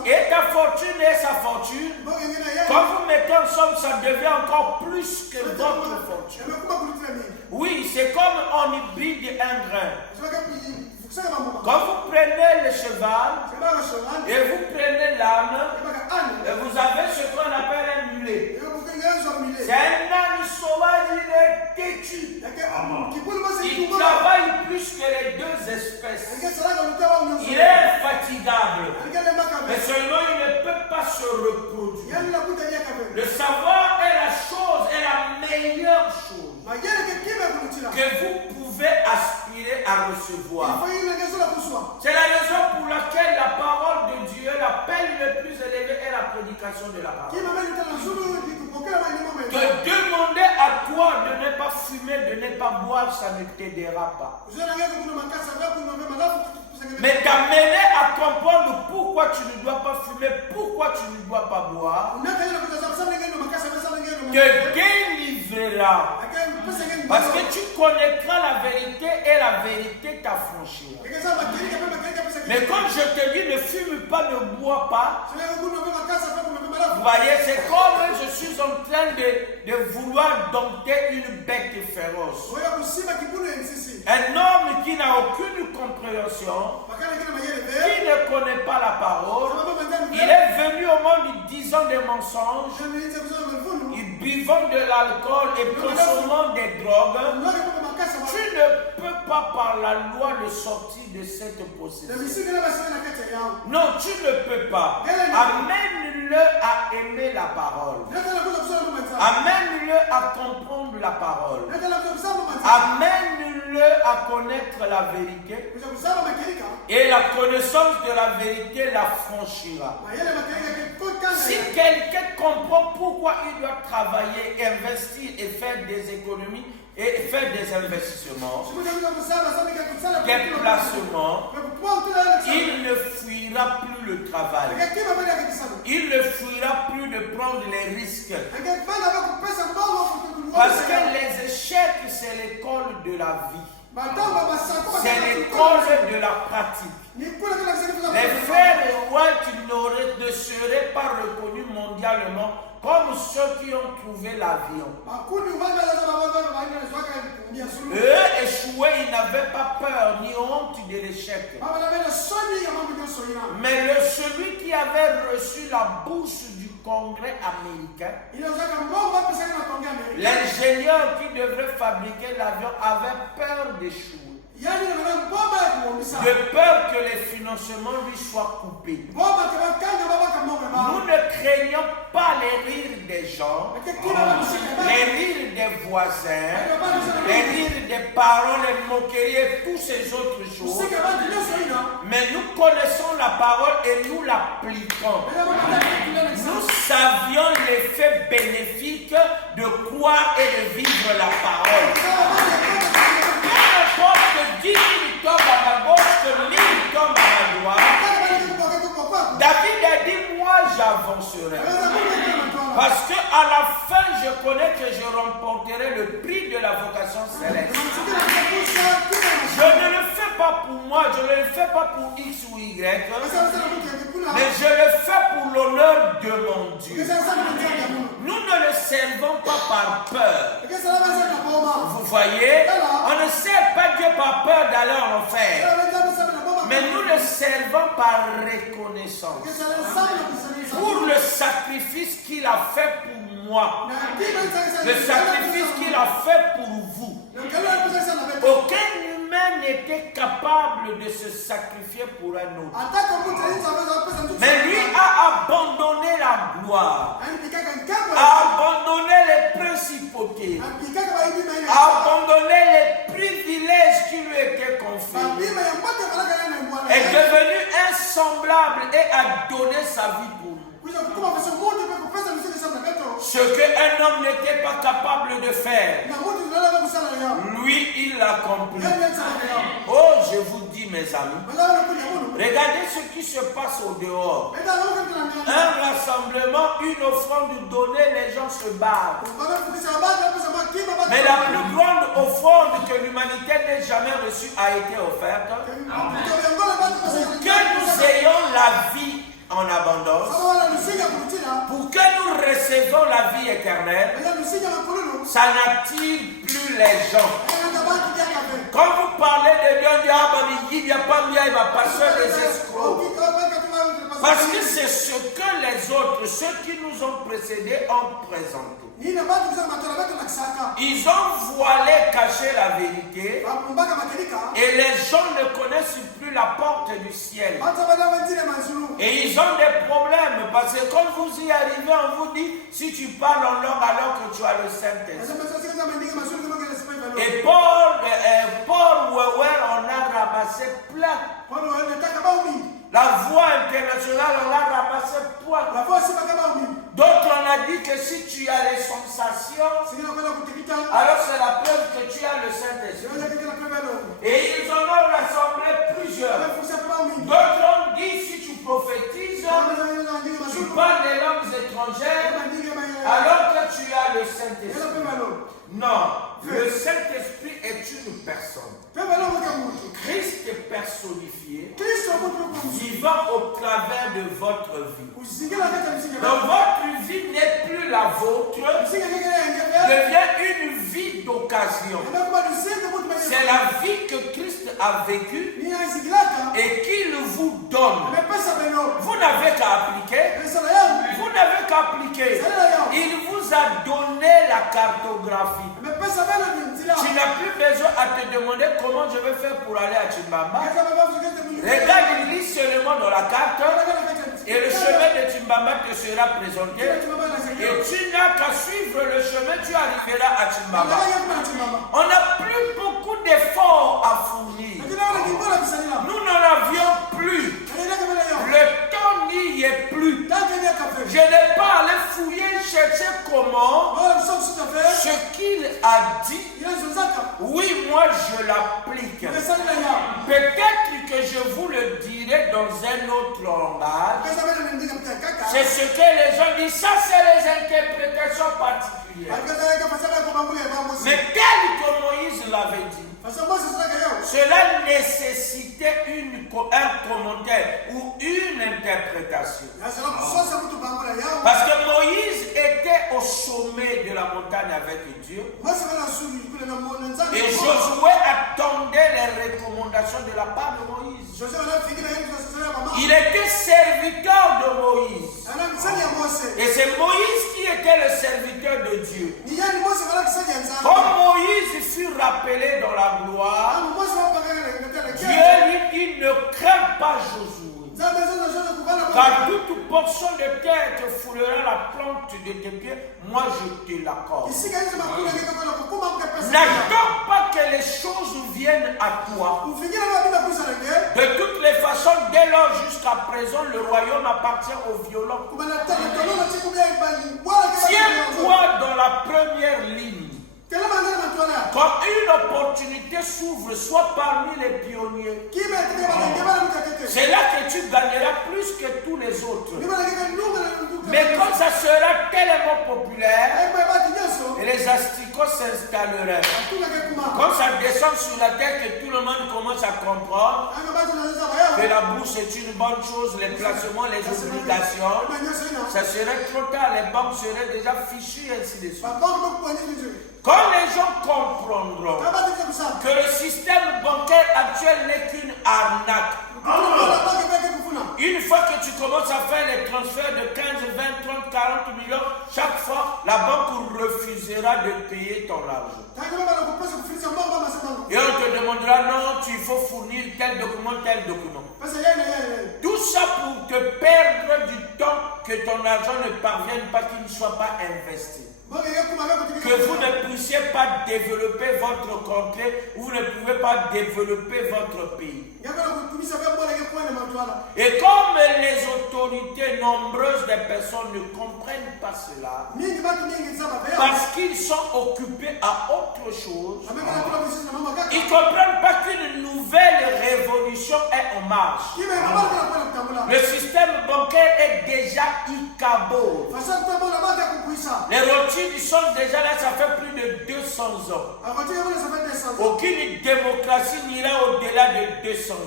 Et ta fortune et sa fortune. Quand vous mettez ensemble, ça devient encore plus que votre fortune. Oui, c'est comme on hybride un grain. Quand vous prenez le cheval et vous prenez l'âne, et vous avez ce qu'on appelle un mulet. C'est un âne sauvage, il est têtu. Il travaille plus que les deux espèces. Il est infatigable. Mais seulement il ne peut pas se reproduire. Le savoir est la chose, est la meilleure chose que vous pouvez aspirer à recevoir. C'est la raison pour laquelle la parole de Dieu, l'appel le plus élevé est la prédication de la parole. Te demander à toi de ne pas fumer, de ne pas boire, ça ne t'aidera pas. Mais t'amener à comprendre pourquoi tu ne dois pas fumer, pourquoi tu ne dois pas boire, te délivrera. Parce que tu connaîtras la vérité et la vérité t'affranchira. Mais quand je te dis ne fume pas, ne bois pas, vous voyez, c'est comme je suis en train de vouloir dompter une bête féroce. Un homme qui n'a aucune compréhension, qui ne connaît pas la parole, il est venu au monde disant des mensonges, il buvant de l'alcool et consommant des drogues. Tu ne peux pas par la loi le sortir de cette possession. Non, tu ne peux pas. Amène-le à aimer la parole. Amène-le à comprendre la parole. Amène-le à connaître la vérité. Et la connaissance de la vérité l'affranchira. Si quelqu'un comprend pourquoi il doit travailler, investir et faire des économies, et faire des investissements, des placements, il ne fuira plus le travail. Il ne fuira plus de prendre les risques. Parce que les échecs, c'est l'école de la vie. C'est l'école de la pratique. Les frères White ne seraient pas reconnus mondialement comme ceux qui ont trouvé l'avion. Eux échoués, ils n'avaient pas peur ni honte de l'échec. Mais celui qui avait reçu la bourse du Congrès américain, L'ingénieur qui devrait fabriquer l'avion avait peur d'échouer. De peur que les financements lui soient coupés. Nous ne craignons pas les rires des gens, les rires des voisins, les rires des parents, les moqueries et toutes ces autres choses. Mais nous connaissons la parole et nous l'appliquons. Nous savions l'effet bénéfique de croire et de vivre la parole. Peu importe que 10 000 tombent à ma gauche, que 1000 tombent à ma droite, David a dit, moi j'avancerai. Parce qu'à la fin, je connais que je remporterai le prix de la vocation céleste. Je ne le fais pas pour moi, je ne le fais pas pour X ou Y, mais je le fais pour l'honneur de mon Dieu. Nous ne le servons pas par peur. Vous voyez, on ne sert pas Dieu par peur d'aller en enfer. Mais nous le servons par reconnaissance. Pour le sacrifice qu'il a fait pour moi. Le sacrifice qu'il a fait pour vous. Aucun humain n'était capable de se sacrifier pour un autre. Mais lui a abandonné la gloire, a abandonné les principautés, a abandonné les privilèges qui lui étaient confiés, est devenu insemblable et a donné sa vie pour nous. Ce qu'un homme n'était pas capable de faire, lui, il l'accomplit. Oh, je vous dis, mes amis, regardez ce qui se passe au dehors. Un rassemblement, une offrande donnée, les gens se barrent. Mais la plus grande offrande que l'humanité n'ait jamais reçue a été offerte pour que nous ayons la vie en abondance, pour que nous recevons la vie éternelle. Ça n'attire plus les gens. Quand vous parlez de Dieu, on dit, ah ben il n'y a pas bien, il va passer les escrocs. Parce que c'est ce que les autres, ceux qui nous ont précédés, ont présenté. Ils ont voilé, caché la vérité, et les gens ne connaissent plus la porte du ciel. Et ils ont des problèmes, parce que quand vous y arrivez, on vous dit, si tu parles en langue alors que tu as le Saint-Esprit. Et Paul Wewer, on a ramassé plein. La voix internationale, on l'a ramassé plein. D'autres, on a dit que si tu as les sensations, alors c'est la preuve que tu as le Saint-Esprit. Et ils en ont rassemblé plusieurs. D'autres ont dit, si tu prophétises, tu parles des langues étrangères, alors que tu as le Saint-Esprit. Non, le Saint-Esprit est une personne. Christ est personnifié, vivant au travers de votre vie. Donc votre vie n'est plus la vôtre, devient une vie d'occasion. C'est la vie que Christ a vécue et qu'il vous donne. Vous n'avez qu'à appliquer. Vous n'avez qu'à appliquer. Il vous a donné la cartographie. Tu n'as plus besoin à te demander comment je vais faire pour aller à Chimbamba. Regarde, il lit seulement dans la carte et le chemin de Chimbamba te sera présenté. Et tu n'as qu'à suivre le chemin, tu arriveras à Chimbamba. On n'a plus beaucoup d'efforts à fournir. Nous n'en avions plus. Le temps n'y est plus. Je n'ai pas allé fouiller, chercher comment, ce qu'il a dit. Oui, moi je l'applique. Peut-être que je vous le dirai dans un autre langage. C'est ce que les gens disent. Ça, c'est les interprétations particulières. Mais tel que Moïse l'avait dit, cela nécessitait un commentaire ou une interprétation. Parce que Moïse était au sommet de la montagne avec Dieu. Et Josué attendait les recommandations de la part de Moïse. Il était serviteur de Moïse. Et c'est Moïse qui était le serviteur de Dieu. la gloire, Dieu lui dit ne crains pas Josué. Car toute portion de terre te foulera la plante de tes pieds, moi je te l'accorde. N'attends pas que les choses viennent à toi. De toutes les façons, dès lors jusqu'à présent, le royaume appartient aux violents. Tiens-toi dans la première ligne. Quand une opportunité s'ouvre, soit parmi les pionniers, c'est là que tu gagneras plus que tous les autres. Mais quand ça sera tellement populaire, et les asticots s'installeraient. Quand ça descend sur la tête, que tout le monde commence à comprendre que la bourse est une bonne chose, les placements, les obligations, ça serait trop tard, les banques seraient déjà fichues, ainsi de suite. Quand les gens comprendront que le système bancaire actuel n'est qu'une arnaque, une fois que tu commences à faire les transferts de 15, 20, 30, 40 millions, chaque fois, la banque refusera de payer ton argent. Et on te demandera, non, il faut fournir tel document, tel document. Tout ça pour te perdre du temps, que ton argent ne parvienne pas, qu'il ne soit pas investi. Que vous ne puissiez pas développer votre contrée, vous ne pouvez pas développer votre pays. Et comme les autorités nombreuses des personnes ne comprennent pas cela, parce qu'ils sont occupés à autre chose, ils ne comprennent pas qu'une nouvelle révolution est en marche. Le système bancaire est déjà Icabo. Les rotules sont déjà là, ça fait plus de 200 ans. Aucune démocratie n'ira au-delà de 200 ans.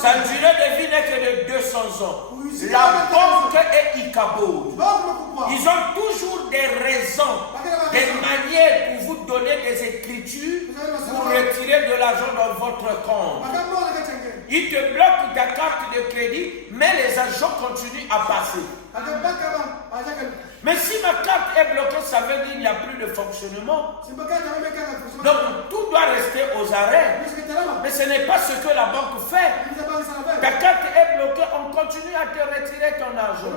Ça ne durée de vie n'est que de 200 ans. La banque est Icabo. Ils ont toujours des raisons, des manières pour vous donner des écritures pour retirer de l'argent dans votre compte. Ils te bloquent ta carte de crédit, mais les agents continuent à passer. Mais si ma carte est bloquée, ça veut dire qu'il n'y a plus de fonctionnement. Donc tout doit rester aux arrêts. Mais ce n'est pas ce que la banque fait. Ta carte est bloquée, on continue à te retirer ton argent.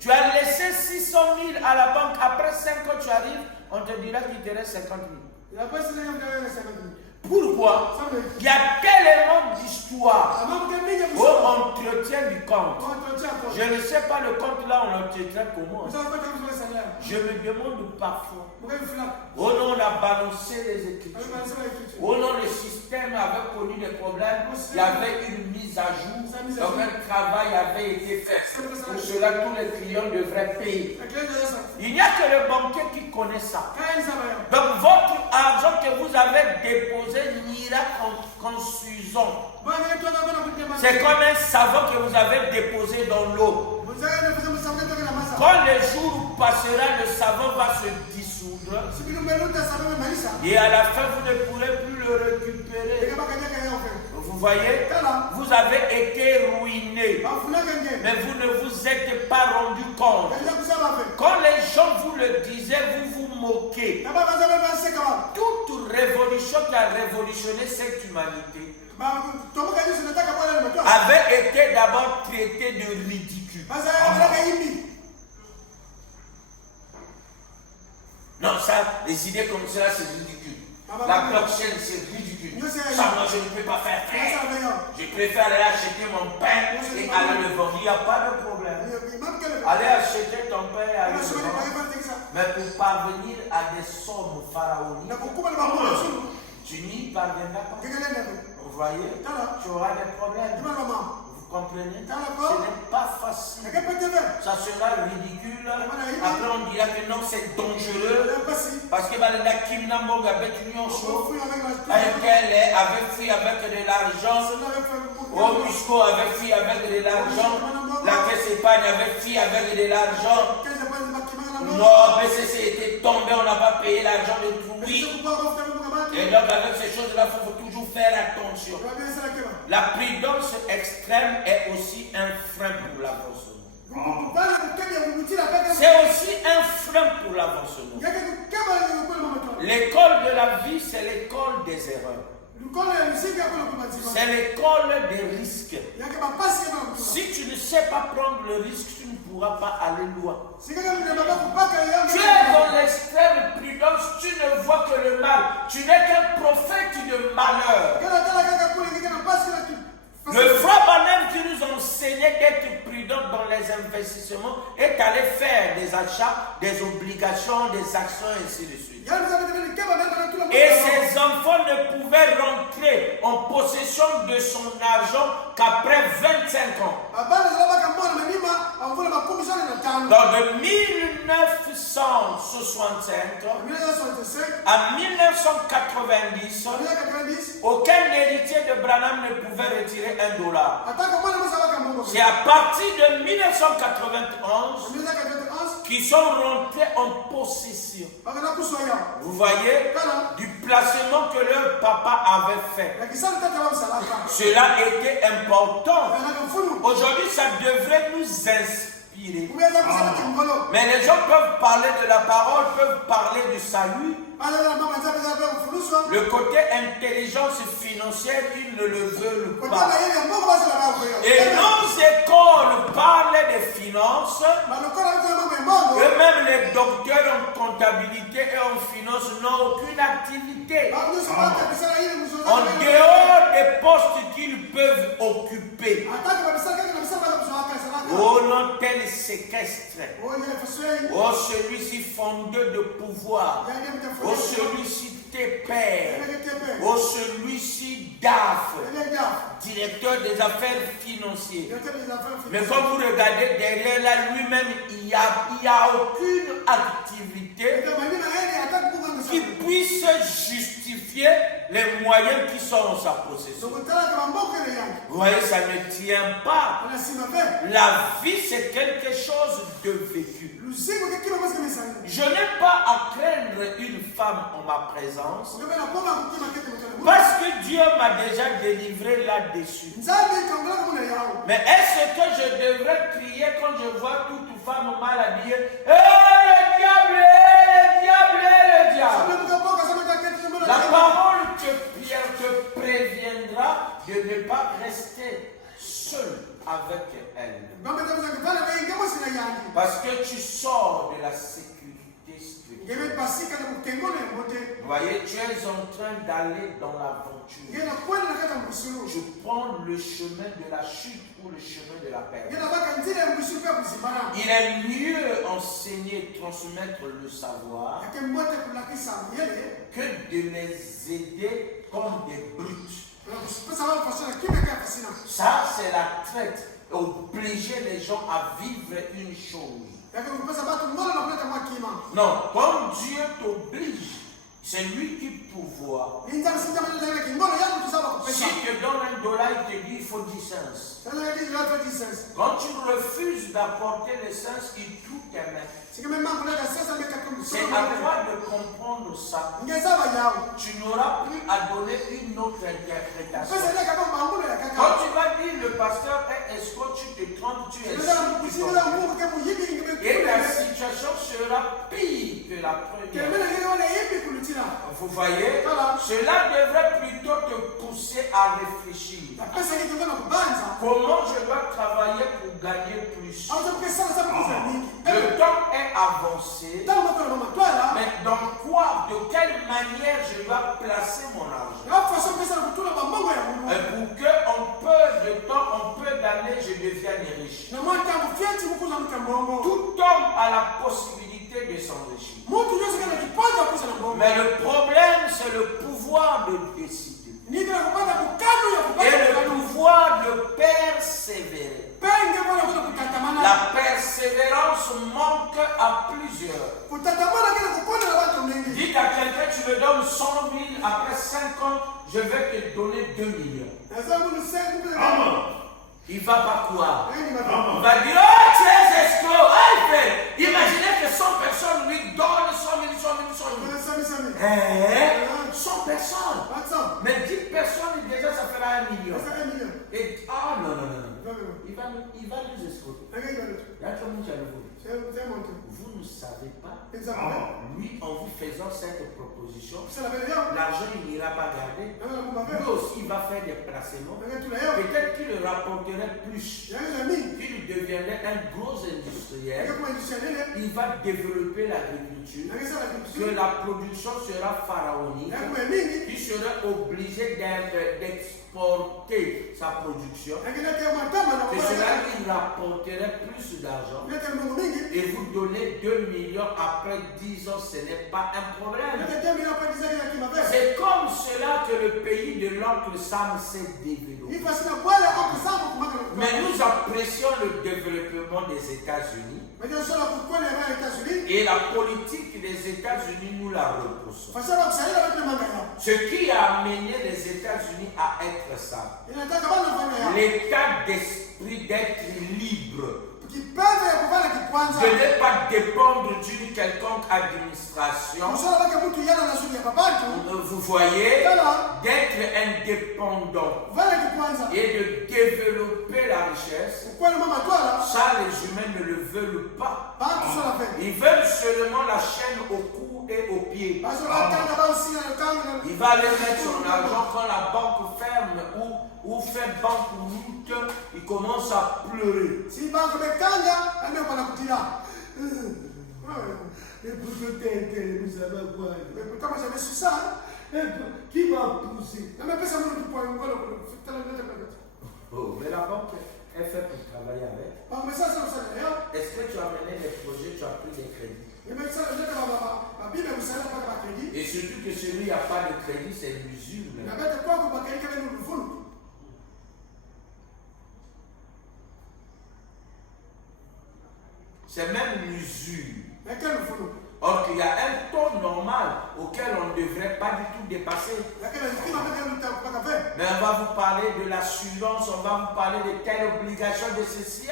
Tu as laissé 600 000 à la banque, après 5 ans tu arrives, on te dira qu'il te reste 50 000. Pourquoi? Il y a tellement d'histoires au entretien du compte. Je ne sais pas le compte là, on l'entretient comment. Je me demande parfois. Oh non, on a balancé les écritures. Oh non, le système avait connu des problèmes. Il y avait une mise à jour. Donc un travail avait été fait. Pour cela, tous les clients devraient payer. Il n'y a que le banquier qui connaît ça. Donc votre argent que vous avez déposé n'ira qu'en s'usant. C'est comme un savon que vous avez déposé dans l'eau. Quand le jour passera, le savon va se dissoudre. Et à la fin, vous ne pourrez plus le récupérer. Vous voyez, vous avez été ruiné, mais vous ne vous êtes pas rendu compte. Quand les gens vous le disaient, vous vous moquez. Toute révolution qui a révolutionné cette humanité avait été d'abord traitée de ridicule. Non, ça, les idées comme ça, c'est ridicule. La blockchain, c'est ridicule. Ça, moi, je ne peux pas faire. Je préfère aller acheter mon pain et aller le vendre. Il n'y a pas de problème. Allez acheter ton pain et aller le vendre. Mais pour parvenir à des sommes pharaoniques, tu n'y parviendras pas. Vous voyez, tu auras des problèmes. Vous comprenez? Ce n'est pas facile. Ça sera ridicule. Après, on dira que non, c'est dangereux. Parce que la Kimnambong avait une chose. Avait fui avec de l'argent. Obisco avait fui avec de l'argent. La caisse épargne avait fui avec de l'argent. Non, BCC était tombé, on n'a pas payé l'argent de tout. Oui. Et donc, avec ces choses-là, il faut toujours faire attention. La prudence extrême est aussi un frein pour l'avancement. C'est aussi un frein pour l'avancement. L'école de la vie, c'est l'école des erreurs. C'est l'école des risques. Si tu ne sais pas prendre le risque, tu ne pourras pas aller loin. Tu es dans l'extrême prudence, tu ne vois que le mal. Tu n'es qu'un prophète de malheur. Le frère Branham qui nous enseignait d'être prudent dans les investissements est allé faire des achats, des obligations, des actions, et ainsi de suite. Et ses enfants ne pouvaient rentrer en possession de son argent qu'après 25 ans. Donc de 1965 à 1990, aucun héritier de Branham ne pouvait retirer $1. C'est à partir de 1991 qu'ils sont rentrés en possession. Vous voyez, du placement que leur papa avait fait. Cela était important. Aujourd'hui, ça devrait nous inspirer. Mais les gens peuvent parler de la parole, peuvent parler du salut. Le côté intelligence financière, ils ne le veulent pas. Et nos écoles parlent des finances. Eux-mêmes, les docteurs en comptabilité et en finance n'ont aucune activité. En dehors des postes qu'ils peuvent occuper. Oh non, tel séquestre. Oh, celui-ci fondeur de pouvoir. Oh, celui-ci père. Oh, celui-ci DAF, directeur des affaires financières. Mais quand vous regardez derrière là, lui-même, il n'y a aucune activité qui puisse justifier les moyens qui sont en sa possession. Vous voyez, ça ne tient pas. La vie, c'est quelque chose de vécu. Je n'ai pas à craindre une femme en ma présence parce que Dieu m'a déjà délivré là-dessus. Mais est-ce que je devrais crier quand je vois toute femme mal habillée? Le diable, le diable, le diable. La parole te préviendra de ne pas rester seul avec elle. Parce que tu sors de la sécurité spirituelle. Vous voyez, tu es en train d'aller dans l'aventure. Tu prends le chemin de la chute ou le chemin de la perte. Il est mieux enseigner, transmettre le savoir que de les aider comme des brutes. Ça, c'est la traite. Obliger les gens à vivre une chose. Non, comme Dieu t'oblige, c'est lui qui pourvoit. Si te donne $1, il te dit il faut 10 cents. Quand tu refuses d'apporter les cents, il tout tes mains. C'est à toi de comprendre ça. Tu n'auras plus à donner une autre interprétation. Quand tu vas dire le pasteur est escroc, tu te trompes, tu es et la situation sera pire que la première. Vous voyez, cela devrait plutôt te pousser à réfléchir. Comment je dois travailler pour gagner plus? Le temps est avancé. Mais dans quoi, de quelle manière je dois placer mon argent? Et pour qu'en peu de temps, en peu d'années, je devienne riche. Tout homme a la possibilité de s'enrichir. Mais le problème, c'est le pouvoir de décider. Et le pouvoir de persévérer. La persévérance manque à plusieurs. Dis à quelqu'un, tu me donnes 100 000, après 5 ans, je vais te donner 2 millions. Il va pas croire. Il va dire, oh, tu es escroc. Imaginez que 100 personnes lui donnent 100 000, 100 personnes. Mais 10 personnes, déjà, ça fera 1 million. Et, non. Il va me il va nous escroquer. Vous ne savez pas. Lui, en vous faisant cette proposition, l'argent, il n'ira pas garder. Lui aussi, il va faire des placements. Peut-être qu'il le rapporterait plus. Qu'il deviendrait un gros industriel. Il va développer l'agriculture. Que la production sera pharaonique. Il sera obligé d'exporter sa production. Que cela lui rapporterait plus d'argent. Et vous donner 2 millions après 10 ans, ce n'est pas un problème. C'est comme cela que le pays de l'oncle Sam s'est développé. Mais nous apprécions le développement des États-Unis. Et la politique des États-Unis, nous la repoussons. Ce qui a amené les États-Unis à être ça, l'état d'esprit d'être libre, de ne pas dépendre d'une quelconque administration. Vous voyez, d'être indépendant et de développer la richesse. Ça, les humains ne le veulent pas. Ils veulent seulement la chaîne au cou et aux pieds. Il va aller mettre son argent quand la banque ferme ou fait banque route, il commence à pleurer. Qui m'a poussé? Oh, mais la banque est faite pour travailler avec. Est-ce que tu as mené des projets, tu as pris des crédits? Et surtout que celui qui n'a pas de crédit, c'est l'usure. C'est même l'usure. Or qu'il y a un taux normal auquel on ne devrait pas du tout dépasser. Mais on va vous parler de l'assurance, on va vous parler de telle obligation de ceci.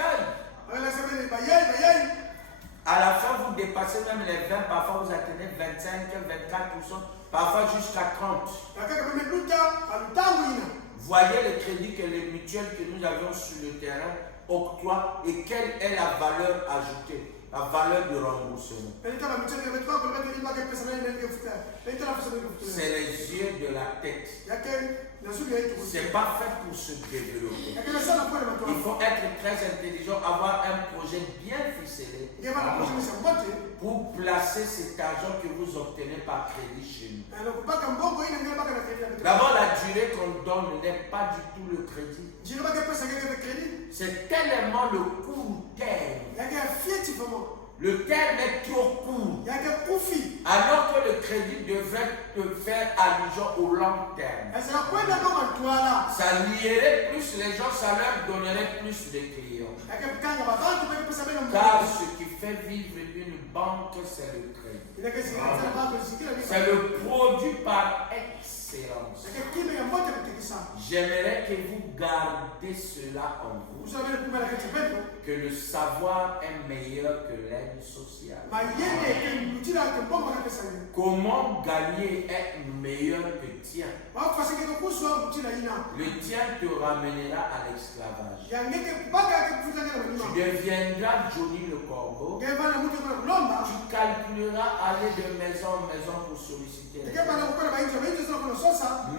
À la fin, vous dépassez même les 20, parfois vous atteignez 25, 24%, parfois jusqu'à 30%. Voyez le crédit que les mutuelles que nous avions sur le terrain octroient et quelle est la valeur ajoutée. La valeur du remboursement. C'est les yeux de la tête. C'est pas fait pour se développer. Il faut être très intelligent, avoir un projet bien ficelé pour placer cet argent que vous obtenez par crédit chez nous. D'abord, la durée qu'on donne n'est pas du tout le crédit. C'est tellement le court terme. Le terme est trop court. Alors que le crédit devrait te faire allusion au long terme. Ça lierait plus les gens, ça leur donnerait plus de clients. Car ce qui fait vivre une banque, c'est le crédit. C'est le produit par excellence. J'aimerais que vous gardez cela en vous. Que le savoir est meilleur que l'aide sociale. Comment gagner est meilleur que tien. Le tien te ramènera à l'esclavage. Tu deviendras Johnny le corbeau. Tu calculeras aller de maison en maison pour solliciter.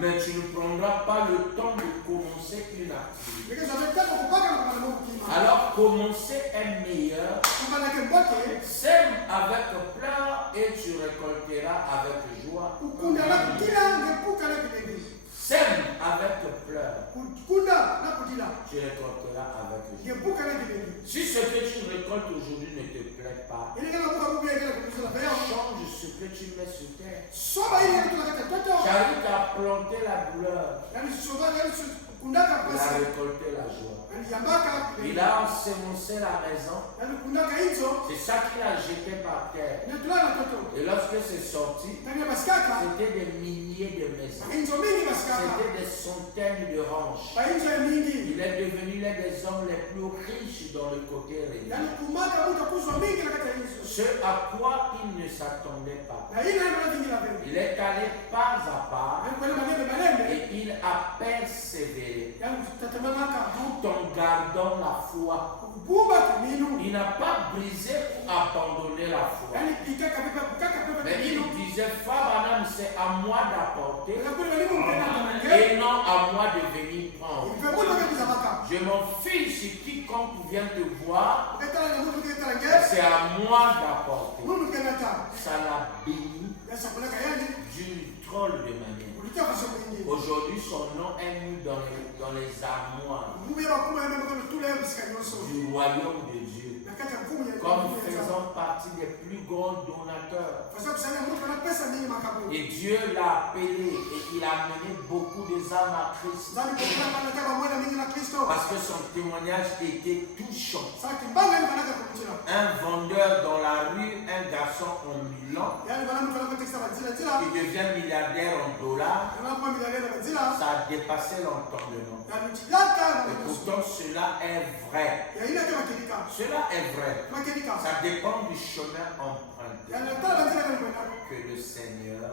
Mais tu ne prendras pas le temps de commencer une activité. Alors commencer est meilleur. Sème avec pleurs et tu récolteras avec joie. Sème avec pleurs. Tu récolteras avec joie. Si ce que tu récoltes aujourd'hui ne te plaît pas, change ce que tu mets sur terre. J'arrive à planter la douleur. Il a récolté la joie. Il a ensemencé la maison. C'est ça qu'il a jeté par terre. Et lorsque c'est sorti, c'était des milliers de maisons. C'était des centaines de ranches. Il est devenu l'un des hommes les plus riches dans le côté religieux. Ce à quoi il ne s'attendait pas. Il est allé pas à pas et il a persévéré. tout en gardant la foi. Il n'a pas brisé pour abandonner la foi. Mais il disait, Fabanam, c'est à moi d'apporter et non à moi de venir prendre. Je m'en fiche si quiconque vient te voir, c'est à moi d'apporter. Ça l'a béni d'une drôle de manière. Aujourd'hui, son nom est mis dans les armoires du royaume de Dieu, comme faisant partie des plus grands donateurs. Et Dieu l'a appelé et il a mené beaucoup des âmes à Christ. Parce que son témoignage était touchant. Un vendeur dans la rue, un garçon en Milan, qui devient milliardaire en dollars, ça a dépassé l'entendement. Et pourtant cela est vrai. Cela est vrai. Ça dépend du chemin emprunté. Que le Seigneur